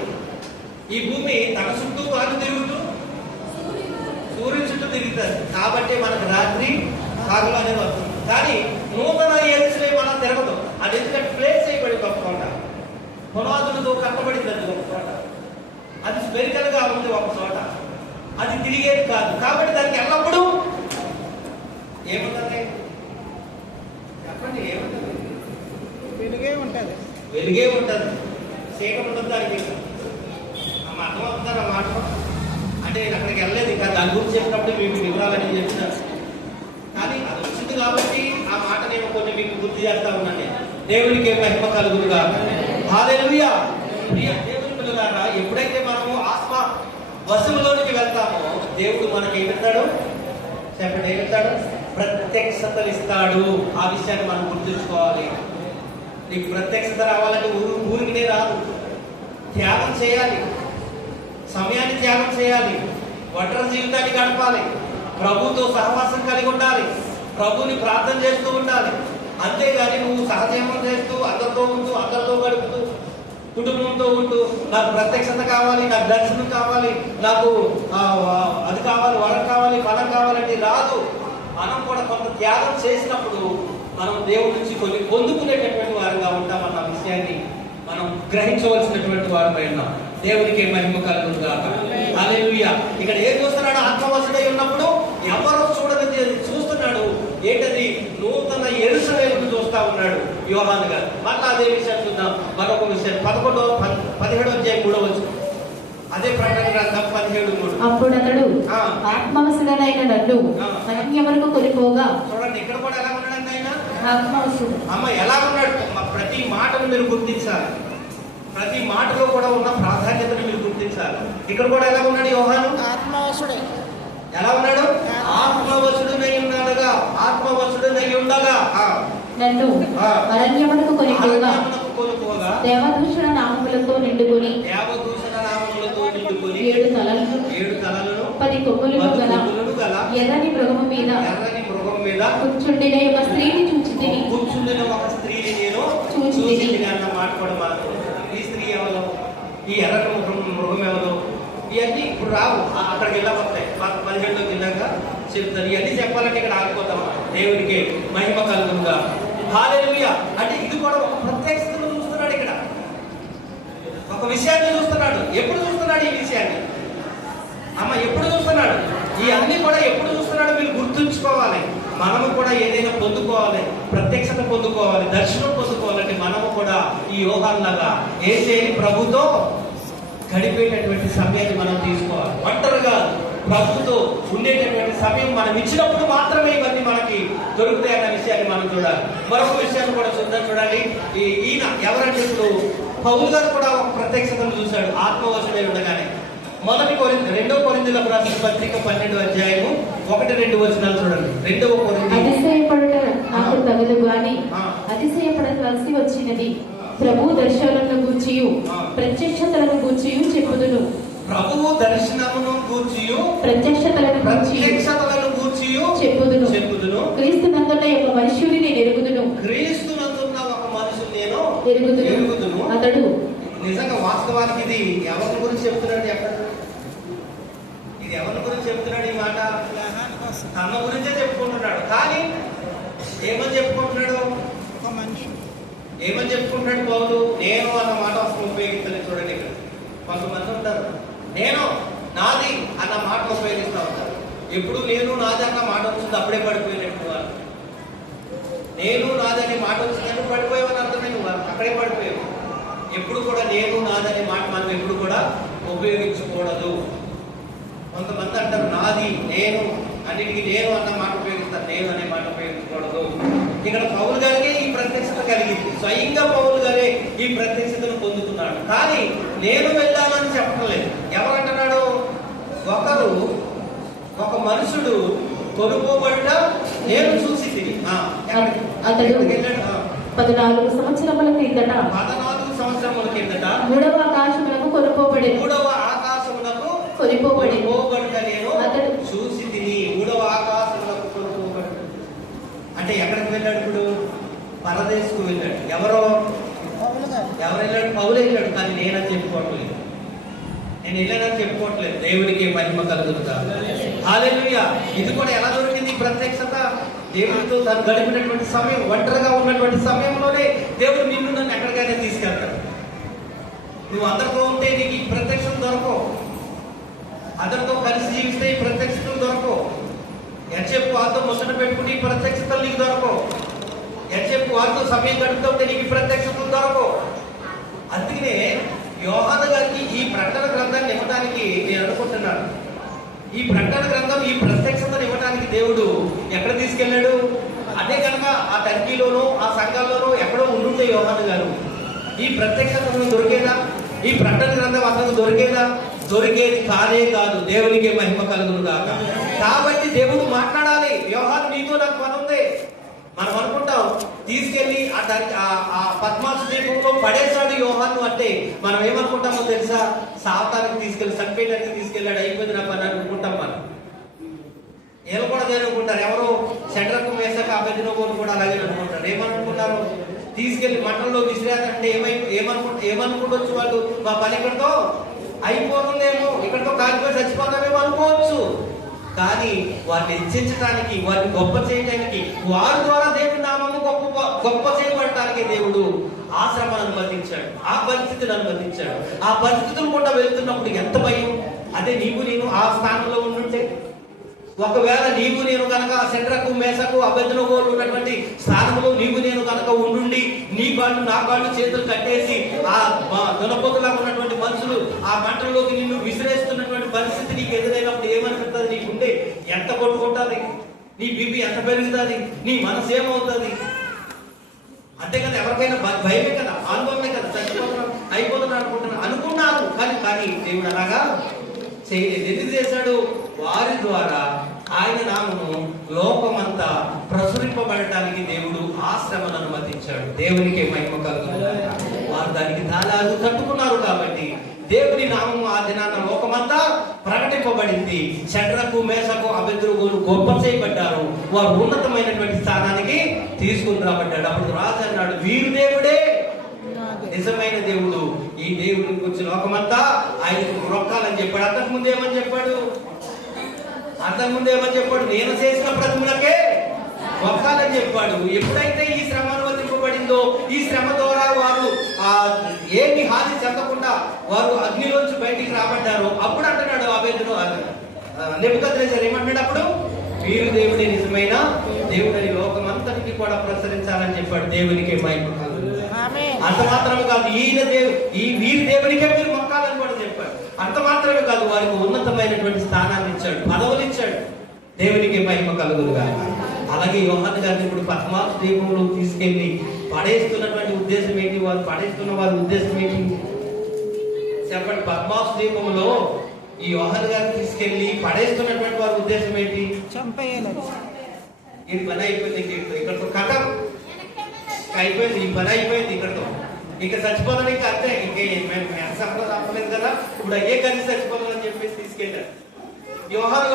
ఈ భూమి తన చుట్టూ తాను తిరుగుతూ సూర్యుని చుట్టూ తిరుగుతుంది. కాబట్టి మనకు రాత్రి కాకులు అనేది వస్తుంది. కానీ నూతన యెరూషలేము అలా తిరగదు. అది ఎందుకంటే ప్లేస్ చేయబడి ఒక చోట, పునాదులతో కట్టబడింది. అది ఒక చోట, అది స్పెరికల్ గా ఉంది ఒక చోట, అది తిరిగేది కాదు. కాబట్టి దానికి ఎల్లప్పుడూ ఏముంటుంది చెప్పండి? ఏముంటుంది? వెలుగే ఉంటుంది. చీకటి ఉంటుంది దానికి. అర్థం అవుతుందా నా మాట? అంటే నేను అక్కడికి వెళ్ళలేదు, ఇంకా దాని గురించి చెప్పినప్పుడు మీకు వివరాలని చెప్తున్నాను. కానీ అది వచ్చింది కాబట్టి ఆ మాట నేను కొన్ని మీకు గుర్తు చేస్తా ఉన్నాను. దేవునికి మహిమ కలుగును గాక. హల్లెలూయా. ప్రియ దేవుని పిల్లలారా, ఎప్పుడైతే మనము ఆత్మ వశంలోనికి వెళ్తామో దేవుడు మనకి ఏమిస్తాడు? చెప్పండి, ఏమిస్తాడు? ప్రత్యక్షతలు ఇస్తాడు. ఆ విషయాన్ని మనం గుర్తుంచుకోవాలి. నీకు ప్రత్యక్షత రావాలంటే ఊరికినే రాదు. త్యాగం చేయాలి, సమయాన్ని త్యాగం చేయాలి, ఒంటరి జీవితాన్ని గడపాలి, ప్రభుతో సహవాసం కలిగి ఉండాలి, ప్రభుని ప్రార్థన చేస్తూ ఉండాలి. అంతేగాని నువ్వు సహజీవనం చేస్తూ అందరితో గడుపుతూ కుటుంబంతో ఉంటూ నాకు ప్రత్యక్షత కావాలి, నాకు దర్శనం కావాలి, నాకు అది కావాలి, వరం కావాలి, ఫలం కావాలంటే రాదు. మనం కూడా కొంత త్యాగం చేసినప్పుడు మనం దేవుడి నుంచి కొన్ని పొందుకునేటటువంటి వారుగా ఉంటామన్న విషయాన్ని మనం గ్రహించవలసినటువంటి వారమై ఉన్నాం. దేవునికి మహిమ కలుగును గాక. హల్లెలూయా. ఇక్కడ ఏం చూస్తున్నాడు? ఆత్మవశుడై ఉన్నప్పుడు ఎవరో చూడని చూస్తున్నాడు. ఏంటది? నూతన యెరూషలేమును చూస్తా ఉన్నాడు యోహాను గారు. మళ్ళీ అదే విషయం చూద్దాం. మరొక విషయం 17వ అధ్యాయం 3వ వచనం. అదే ప్రకటన గ్రంథం 17:3. అప్పుడు అతడు ఆత్మవశుడైన నన్ను అరణ్యమునకు కొనిపోగా. చూడండి, ఇక్కడ కూడా ఎలా ఉన్నాడండి ఆయన? ఆత్మవశుడు. అమ్మ ఎలా ఉన్నాడు? ప్రతి మాటను మీరు గుర్తించాలి. ప్రతి మాటలో కూడా ఉన్న ప్రాధాన్యతను మీరు గుర్తించాలి. ఇక్కడ కూడా ఎలా ఉన్నాడు యోహాను? ఆత్మవశుడే. ఎలా ఉన్నాడు? ఆత్మవశుడై ఉండగా నన్ను అరణ్యమునకు కొనిపోగా దేవదూషణ నామములతో నిండుకొని 7 తలలను 10 కొమ్ములను గల ఎర్రని మృగము మీద కూర్చుండిన ఒక స్త్రీని చూచి తిని అన్న మాట కూడా మాకు. ఈ స్త్రీ ఎవరు? ఈ ఎర్రని మృగం ఎవరు? ఇవన్నీ ఇప్పుడు రావు, అక్కడికి వెళ్ళబోతాయి. 17లోకి వెళ్ళాక చెప్తారు. ఇవన్నీ చెప్పాలంటే ఇక్కడ ఆగిపోతాం. దేవునికి మహిమ కలుగునుగా. హల్లెలూయా. అంటే ఇది కూడా ఒక ప్రత్యక్షతను చూస్తున్నాడు. ఇక్కడ ఒక విషయాన్ని చూస్తున్నాడు. ఎప్పుడు చూస్తున్నాడు ఈ విషయాన్ని? అమ్మ ఎప్పుడు చూస్తున్నాడు? ఈ అన్ని కూడా ఎప్పుడు చూస్తున్నాడు మీరు గుర్తుంచుకోవాలి. మనము కూడా ఏదైనా పొందుకోవాలి, ప్రత్యక్షత పొందుకోవాలి, దర్శనం పొందుకోవాలంటే మనము కూడా ఈ యోహానులాగా యేసయ్య ప్రభుతో గడిపేటటువంటి సమయాన్ని మనం తీసుకోవాలి. ఒంటరిగా ప్రభుతో ఉండేటటువంటి సమయం మనం ఇచ్చినప్పుడు మాత్రమే ఇవన్నీ మనకి దొరుకుతాయన్న విషయాన్ని మనం చూడాలి. మరొక విషయాన్ని కూడా చూద్దాం. చూడాలి, ఈయన ఎవరంటే ఇప్పుడు పౌలు గారు కూడా ఒక ప్రత్యక్షతను చూశాడు ఆత్మవశుడై ఉండగానే. 2వ కొరింథీయులకు రాసిన పత్రిక 12వ అధ్యాయము 1-2 వచనాలు చూడండి. 2వ కొరింథీ. అతిశయపడుట నాకు తగదు గాని అతిశయపడవలసి వచ్చినది ప్రభు దర్శనలను గూర్చియు ప్రత్యక్షతలను గూర్చియు చెప్పుదును. ప్రభువు దర్శనమును గూర్చియు ప్రత్యక్షతలను గూర్చియు చెప్పుదును. క్రీస్తునందున్న ఒక మనుష్యుని నేను ఎరుగుదును. క్రీస్తునందున్న ఒక మనుషుని నేను ఎరుగుదును. అతడు నిజంగా వాస్తవానికి ఇది ఎవరి గురించి చెప్తున్నాడు? ఇది ఎవరి గురించి చెప్తున్నాడు? ఈ మాట తన గురించే చెప్పుకుంటున్నాడు. కానీ ఏమని చెప్పుకుంటున్నాడు? ఒక మనిషి ఏమని చెప్పుకుంటున్నాడు పౌలు? నేను అన్న మాట అసలు ఉపయోగిస్తాను. చూడండి, ఇక్కడ కొంతమంది ఉంటారు నేను నాది అన్న మాట ఉపయోగిస్తూ ఉంటారు. ఎప్పుడు నేను నాది అన్న మాట వచ్చింది అప్పుడే పడిపోయినట్టు వాళ్ళు. నేను నాది అనే మాట వచ్చిందంటే పడిపోయేవని అర్థమే. నువ్వు అక్కడే పడిపోయావు. ఎప్పుడు కూడా నేను నాదనే మాట మనం ఎప్పుడు కూడా ఉపయోగించకూడదు. కొంతమంది అంటారు నాది, నేను, అన్నిటికీ నేను అన్న మాట ఉపయోగిస్తారు, నేను అనే మాట ఉపయోగించకూడదు. ఇక్కడ పౌలు గారికి ఈ ప్రత్యక్షత కలిగింది. స్వయంగా పౌలు గారే ఈ ప్రత్యక్షతను పొందుతున్నాడు. కానీ నేను వెళ్ళాలని చెప్పట్లేదు. ఎవరంటున్నాడు? ఒక మనుషుడు కొనుక్కోబడ్డ నేను చూసి తిని అతడు 14 సంవత్సరముల కిందట 14 సంవత్సరముల కిందట 3వ ఆకాశములకు కొనుక్కోబడెను. 3వ ఆకాశములకు కొనుక్కోబడెను. నేను అతడు చూసి తిని 3వ ఆకాశములకు కొనుక్కోబడ్డాడు. అంటే ఎక్కడికి వెళ్ళాడు? ఇప్పుడు పరదేశకు వెళ్ళాడు. ఎవరు వెళ్ళాడు? పౌలు వెళ్ళాడు. కానీ నేనని చెప్పుకోవట్లేదు, నేను వెళ్ళానని చెప్పుకోవట్లేదు. దేవుడికి మహిమ కలుగుతుందా? హల్లెలూయా. ఇది కూడా ఎలా దొరికింది ప్రత్యక్షత? దేవుడితో తను గడిపినటువంటి సమయం, ఒంటరిగా ఉన్నటువంటి సమయంలోనే దేవుడు నిన్ను నన్ను ఎక్కడికైనా తీసుకెళ్తాడు. నువ్వు అందరితో ఉంటే నీకు ఈ ప్రత్యక్షత దొరకవు. అందరితో కలిసి జీవిస్తే ఈ ప్రత్యక్షతలు దొరకవు. ఎంతసేపు వారితో ముచ్చట పెట్టుకుంటే ఈ ప్రత్యక్షతలు నీకు దొరకవు. ఎంతసేపు వారితో సమయం గడుపుతుంటే నీకు ఈ ప్రత్యక్షతలు దొరకవు. అందుకనే యోహాను గారికి ఈ ప్రకటన గ్రంథాన్ని ఇవ్వడానికి నేను అనుకుంటున్నాను. ఈ ప్రకటన గ్రంథం, ఈ ప్రత్యక్షతను ఇవ్వడానికి దేవుడు ఎక్కడ తీసుకెళ్ళాడు? అదే కనుక ఆ టర్కీలోనూ ఆ సంఘాల్లోనూ ఎక్కడో ఉండుంటే యోహాను గారు ఈ ప్రత్యక్షతను దొరికేదా? ఈ ప్రకటన గ్రంథం అతనికి దొరికేదా? దొరికేది కానే కాదు. దేవునికి మహిమ కలుగును గాక. కాబట్టి దేవుడు మాట్లాడాలి. యోహాను నీతో నాకు పని ఉంది. మనం అనుకుంటాం తీసుకెళ్లి ఆ పద్మాసు ద్వీపంలో పడేశాడు యోహాను అంటే మనం ఏమనుకుంటామో తెలుసా? సాతానికి తీసుకెళ్లి చంపేయడానికి తీసుకెళ్ళాడు, అయిపోయింది నా పని అనుకుంటాం. మనం ఏమో కూడా అనుకుంటారు. ఎవరో షడ్రకు మేషకు అబేద్నెగోను కూడా అలాగే అనుకుంటారు. ఏమనుకుంటారు? తీసుకెళ్లి మంటల్లో విసిరేదంటే ఏమనుకుంటొచ్చు వాళ్ళు? మా పని ఇక్కడితో అయిపోతుందేమో, ఇక్కడితో కాలిపోయి చచ్చిపోతామేమో అనుకోవచ్చు. కానీ వారిని హెచ్చించడానికి, వారిని గొప్ప చేయడానికి, వారి ద్వారా దేవుడి నామము గొప్ప చేయబడటానికి దేవుడు ఆ శ్రమను అనుమతించాడు, ఆ పరిస్థితిని అనుమతించాడు. ఆ పరిస్థితులు కూడా వెళ్తున్నప్పుడు ఎంత భయం! అదే నీవు నేను ఆ స్థానంలో ఉండుంటే, ఒకవేళ నీవు నేను కనుక శడ్రకు మేషకు అబేద్నెగోలు ఉన్నటువంటి స్థానంలో నీవు నేను కనుక ఉండుండి నీ కాళ్ళు నా కాళ్ళు చేతులు కట్టేసి ఆ దునపోతులా ఉన్నటువంటి మనుషులు ఆ మంటల్లోకి నిన్ను విసిరేస్తున్నటువంటి పరిస్థితి నీకు ఎదురైనప్పుడు ఏమనిపిస్తుంది? నీ గుండె ఎంత కొట్టుకుంటుంది? నీ బీపీ ఎంత పెరుగుతుంది? నీ మనసు ఏమవుతుంది? అంతే కదా, ఎవరికైనా భయమే కదా, ఆందోళనే కదా, చచ్చిపోతున్నాం అయిపోతున్నాం అనుకున్నాను. కానీ దేవుడు అలాగా చేయలేదు. ఎందుకు చేశాడు? వారి ద్వారా ఆయన నామము లోకమంతా ప్రచురింపబడటానికి దేవుడు ఆ శ్రమను అనుమతించాడు. దేవునికి మహిమ కలుగును గాక. వారు దానికి తాళాలు కట్టుకున్నారు కాబట్టి దేవుని నామము ఆ దినాన లోకమంతా ప్రకటింపబడింది. షడ్రకు మేషకు అబేద్నెగోలు గొప్ప చేయబడ్డారు. వారు ఉన్నతమైనటువంటి స్థానానికి తీసుకుని రాబడ్డాడు. అప్పుడు రాజు అన్నాడు, వీరు దేవుడే నిజమైన దేవుడు. ఈ దేవుడిని గురించి లోకమంతా ఆయనకు మొక్కాలని చెప్పాడు. అంతకుముందు ఏమని చెప్పాడు? నేను చేసిన ప్రతిమలకే మొక్కాలని చెప్పాడు. ఎప్పుడైతే ఈ శ్రమ అనుమతింపబడిందో, ఈ శ్రమ ద్వారా వారు ఏమి హాని చెందకుండా వారు అగ్నిలోంచి బయటికి రాబడ్డారు. అప్పుడు అంటున్నాడు నెబుకద్నెజర్ ఏమంటాడు? అప్పుడు వీరు దేవుడే నిజమైన దేవుడని లోకమంతటికి కూడా ప్రసరించాలని చెప్పాడు. దేవునికి మహిమ కలుగును. అంత మాత్రమే కాదు, వీరి దేవునికే మీరు మొక్కాలని కూడా చెప్పాడు. అంత మాత్రమే కాదు, వారికి ఉన్నతమైనటువంటి స్థానాన్ని ఇచ్చాడు, పదవులు ఇచ్చాడు. దేవునికి మహిమ కలుగును గాక. అలాగే యోహాను గారిని ఇప్పుడు పద్మాసు ద్వీపంలో తీసుకెళ్లి పడేస్తున్నటువంటి ఉద్దేశం ఏంటి? వారు పడేస్తున్న వారి ఉద్దేశం ఏంటి చెప్పండి? పద్మాసు ద్వీపంలో ఈ యోహాను గారిని తీసుకెళ్లి పడేస్తున్నటువంటి వారి ఉద్దేశం ఏంటి? చంపేయాలి. ఈ పని అయిపోయింది, ఇక్కడతో కథం అయిపోయింది, ఈ పని అయిపోయింది, ఇక్కడతో ఇక చచ్చిపోతాను, ఇంకా అంతే, తప్పలేదు కదా, ఇప్పుడు అయ్యే కలిసి చచ్చిపోతామని చెప్పేసి తీసుకెళ్ళారు. యోహాను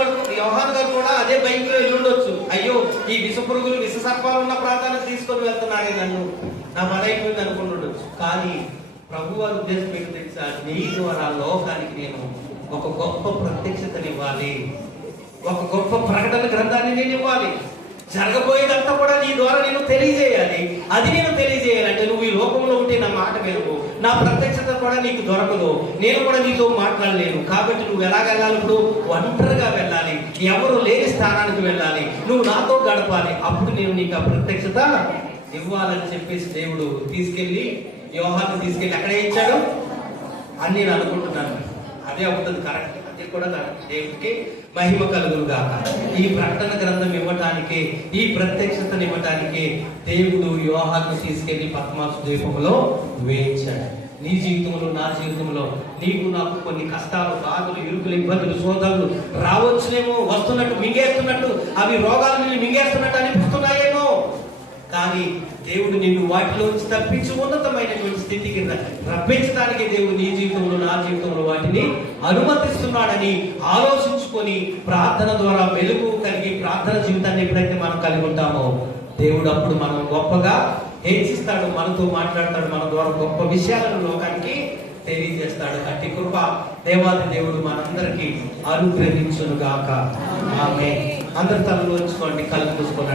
గారు కూడా అదే బైక్లో వెళ్ళుండొచ్చు. అయ్యో, ఈ విష పురుగులు విష సర్పాలు ఉన్న ప్రాంతానికి తీసుకొని వెళ్తున్నాడే, నన్ను నా పని అయిపోయింది అనుకుంటుండొచ్చు. కానీ ప్రభు వారి ఉద్దేశం ఏంటో తెలుసా? నీ ద్వారా లోకానికి నేను ఒక గొప్ప ప్రత్యక్షతనివ్వాలి, ఒక గొప్ప ప్రకటన గ్రంథాన్ని నేను ఇవ్వాలి. జరగబోయేదంతా కూడా నీ ద్వారా నేను తెలియజేయాలి. అది నేను తెలియజేయాలంటే నువ్వు ఈ లోకంలో ఉంటే నా మాట వినవు, నా ప్రత్యక్షత కూడా నీకు దొరకదు, నేను కూడా నీతో మాట్లాడలేను. కాబట్టి నువ్వు ఎలాగెళ్ళాలి? ఇప్పుడు ఒంటరిగా వెళ్ళాలి, ఎవరు లేని స్థానానికి వెళ్ళాలి, నువ్వు నాతో గడపాలి. అప్పుడు నేను నీకు ఆ ప్రత్యక్షత ఇవ్వాలని చెప్పేసి దేవుడు తీసుకెళ్లి యోహాను తీసుకెళ్లి అక్కడే ఇచ్చాడు అని నేను అనుకుంటున్నాను. అదే అవుతుంది, కరెక్ట్, అది కూడా కరెక్ట్. దేవుడికి మహిమ కలుగును గాక. ఈ ప్రకటన గ్రంథం ఇవ్వటానికి, ఈ ప్రత్యక్షతను ఇవ్వటానికి దేవుడు యోహాను తీసుకెళ్లి పద్మాసు ద్వీపంలో వేయించాడు. నీ జీవితంలో, నా జీవితంలో, నీకు నాకు కొన్ని కష్టాలు, బాధలు, ఇరుకులు, ఇబ్బందులు, శోధనలు రావచ్చునేమో, వస్తున్నట్టు మింగేస్తున్నట్టు, అవి రోగాలు నిన్ను మింగేస్తున్నట్టు అనిపిస్తున్నాయేమో. కానీ దేవుడు నిన్ను వాటిలోంచి తప్పించి ఉన్నతమైనటువంటి స్థితికి రప్పించడానికి దేవుడు నీ జీవితంలో, నా జీవితంలో వాటిని అనుమతిస్తున్నాడని ఆలోచించుకొని ప్రార్థన ద్వారా వెలుగు కలిగి ప్రార్థన జీవితాన్ని ఎప్పుడైతే మనం కలిగి ఉంటామో దేవుడు అప్పుడు మనం గొప్పగా హెచ్చిస్తాడు, మనతో మాట్లాడతాడు, మన ద్వారా గొప్ప విషయాలను లోకానికి తెలియజేస్తాడు. అట్టి కృప దేవాది దేవుడు మనందరికీ అనుగ్రహించును గాక. ఆమేన్. అందరి తలలు ఉంచుకోండి, కళ్ళు మూసుకోండి.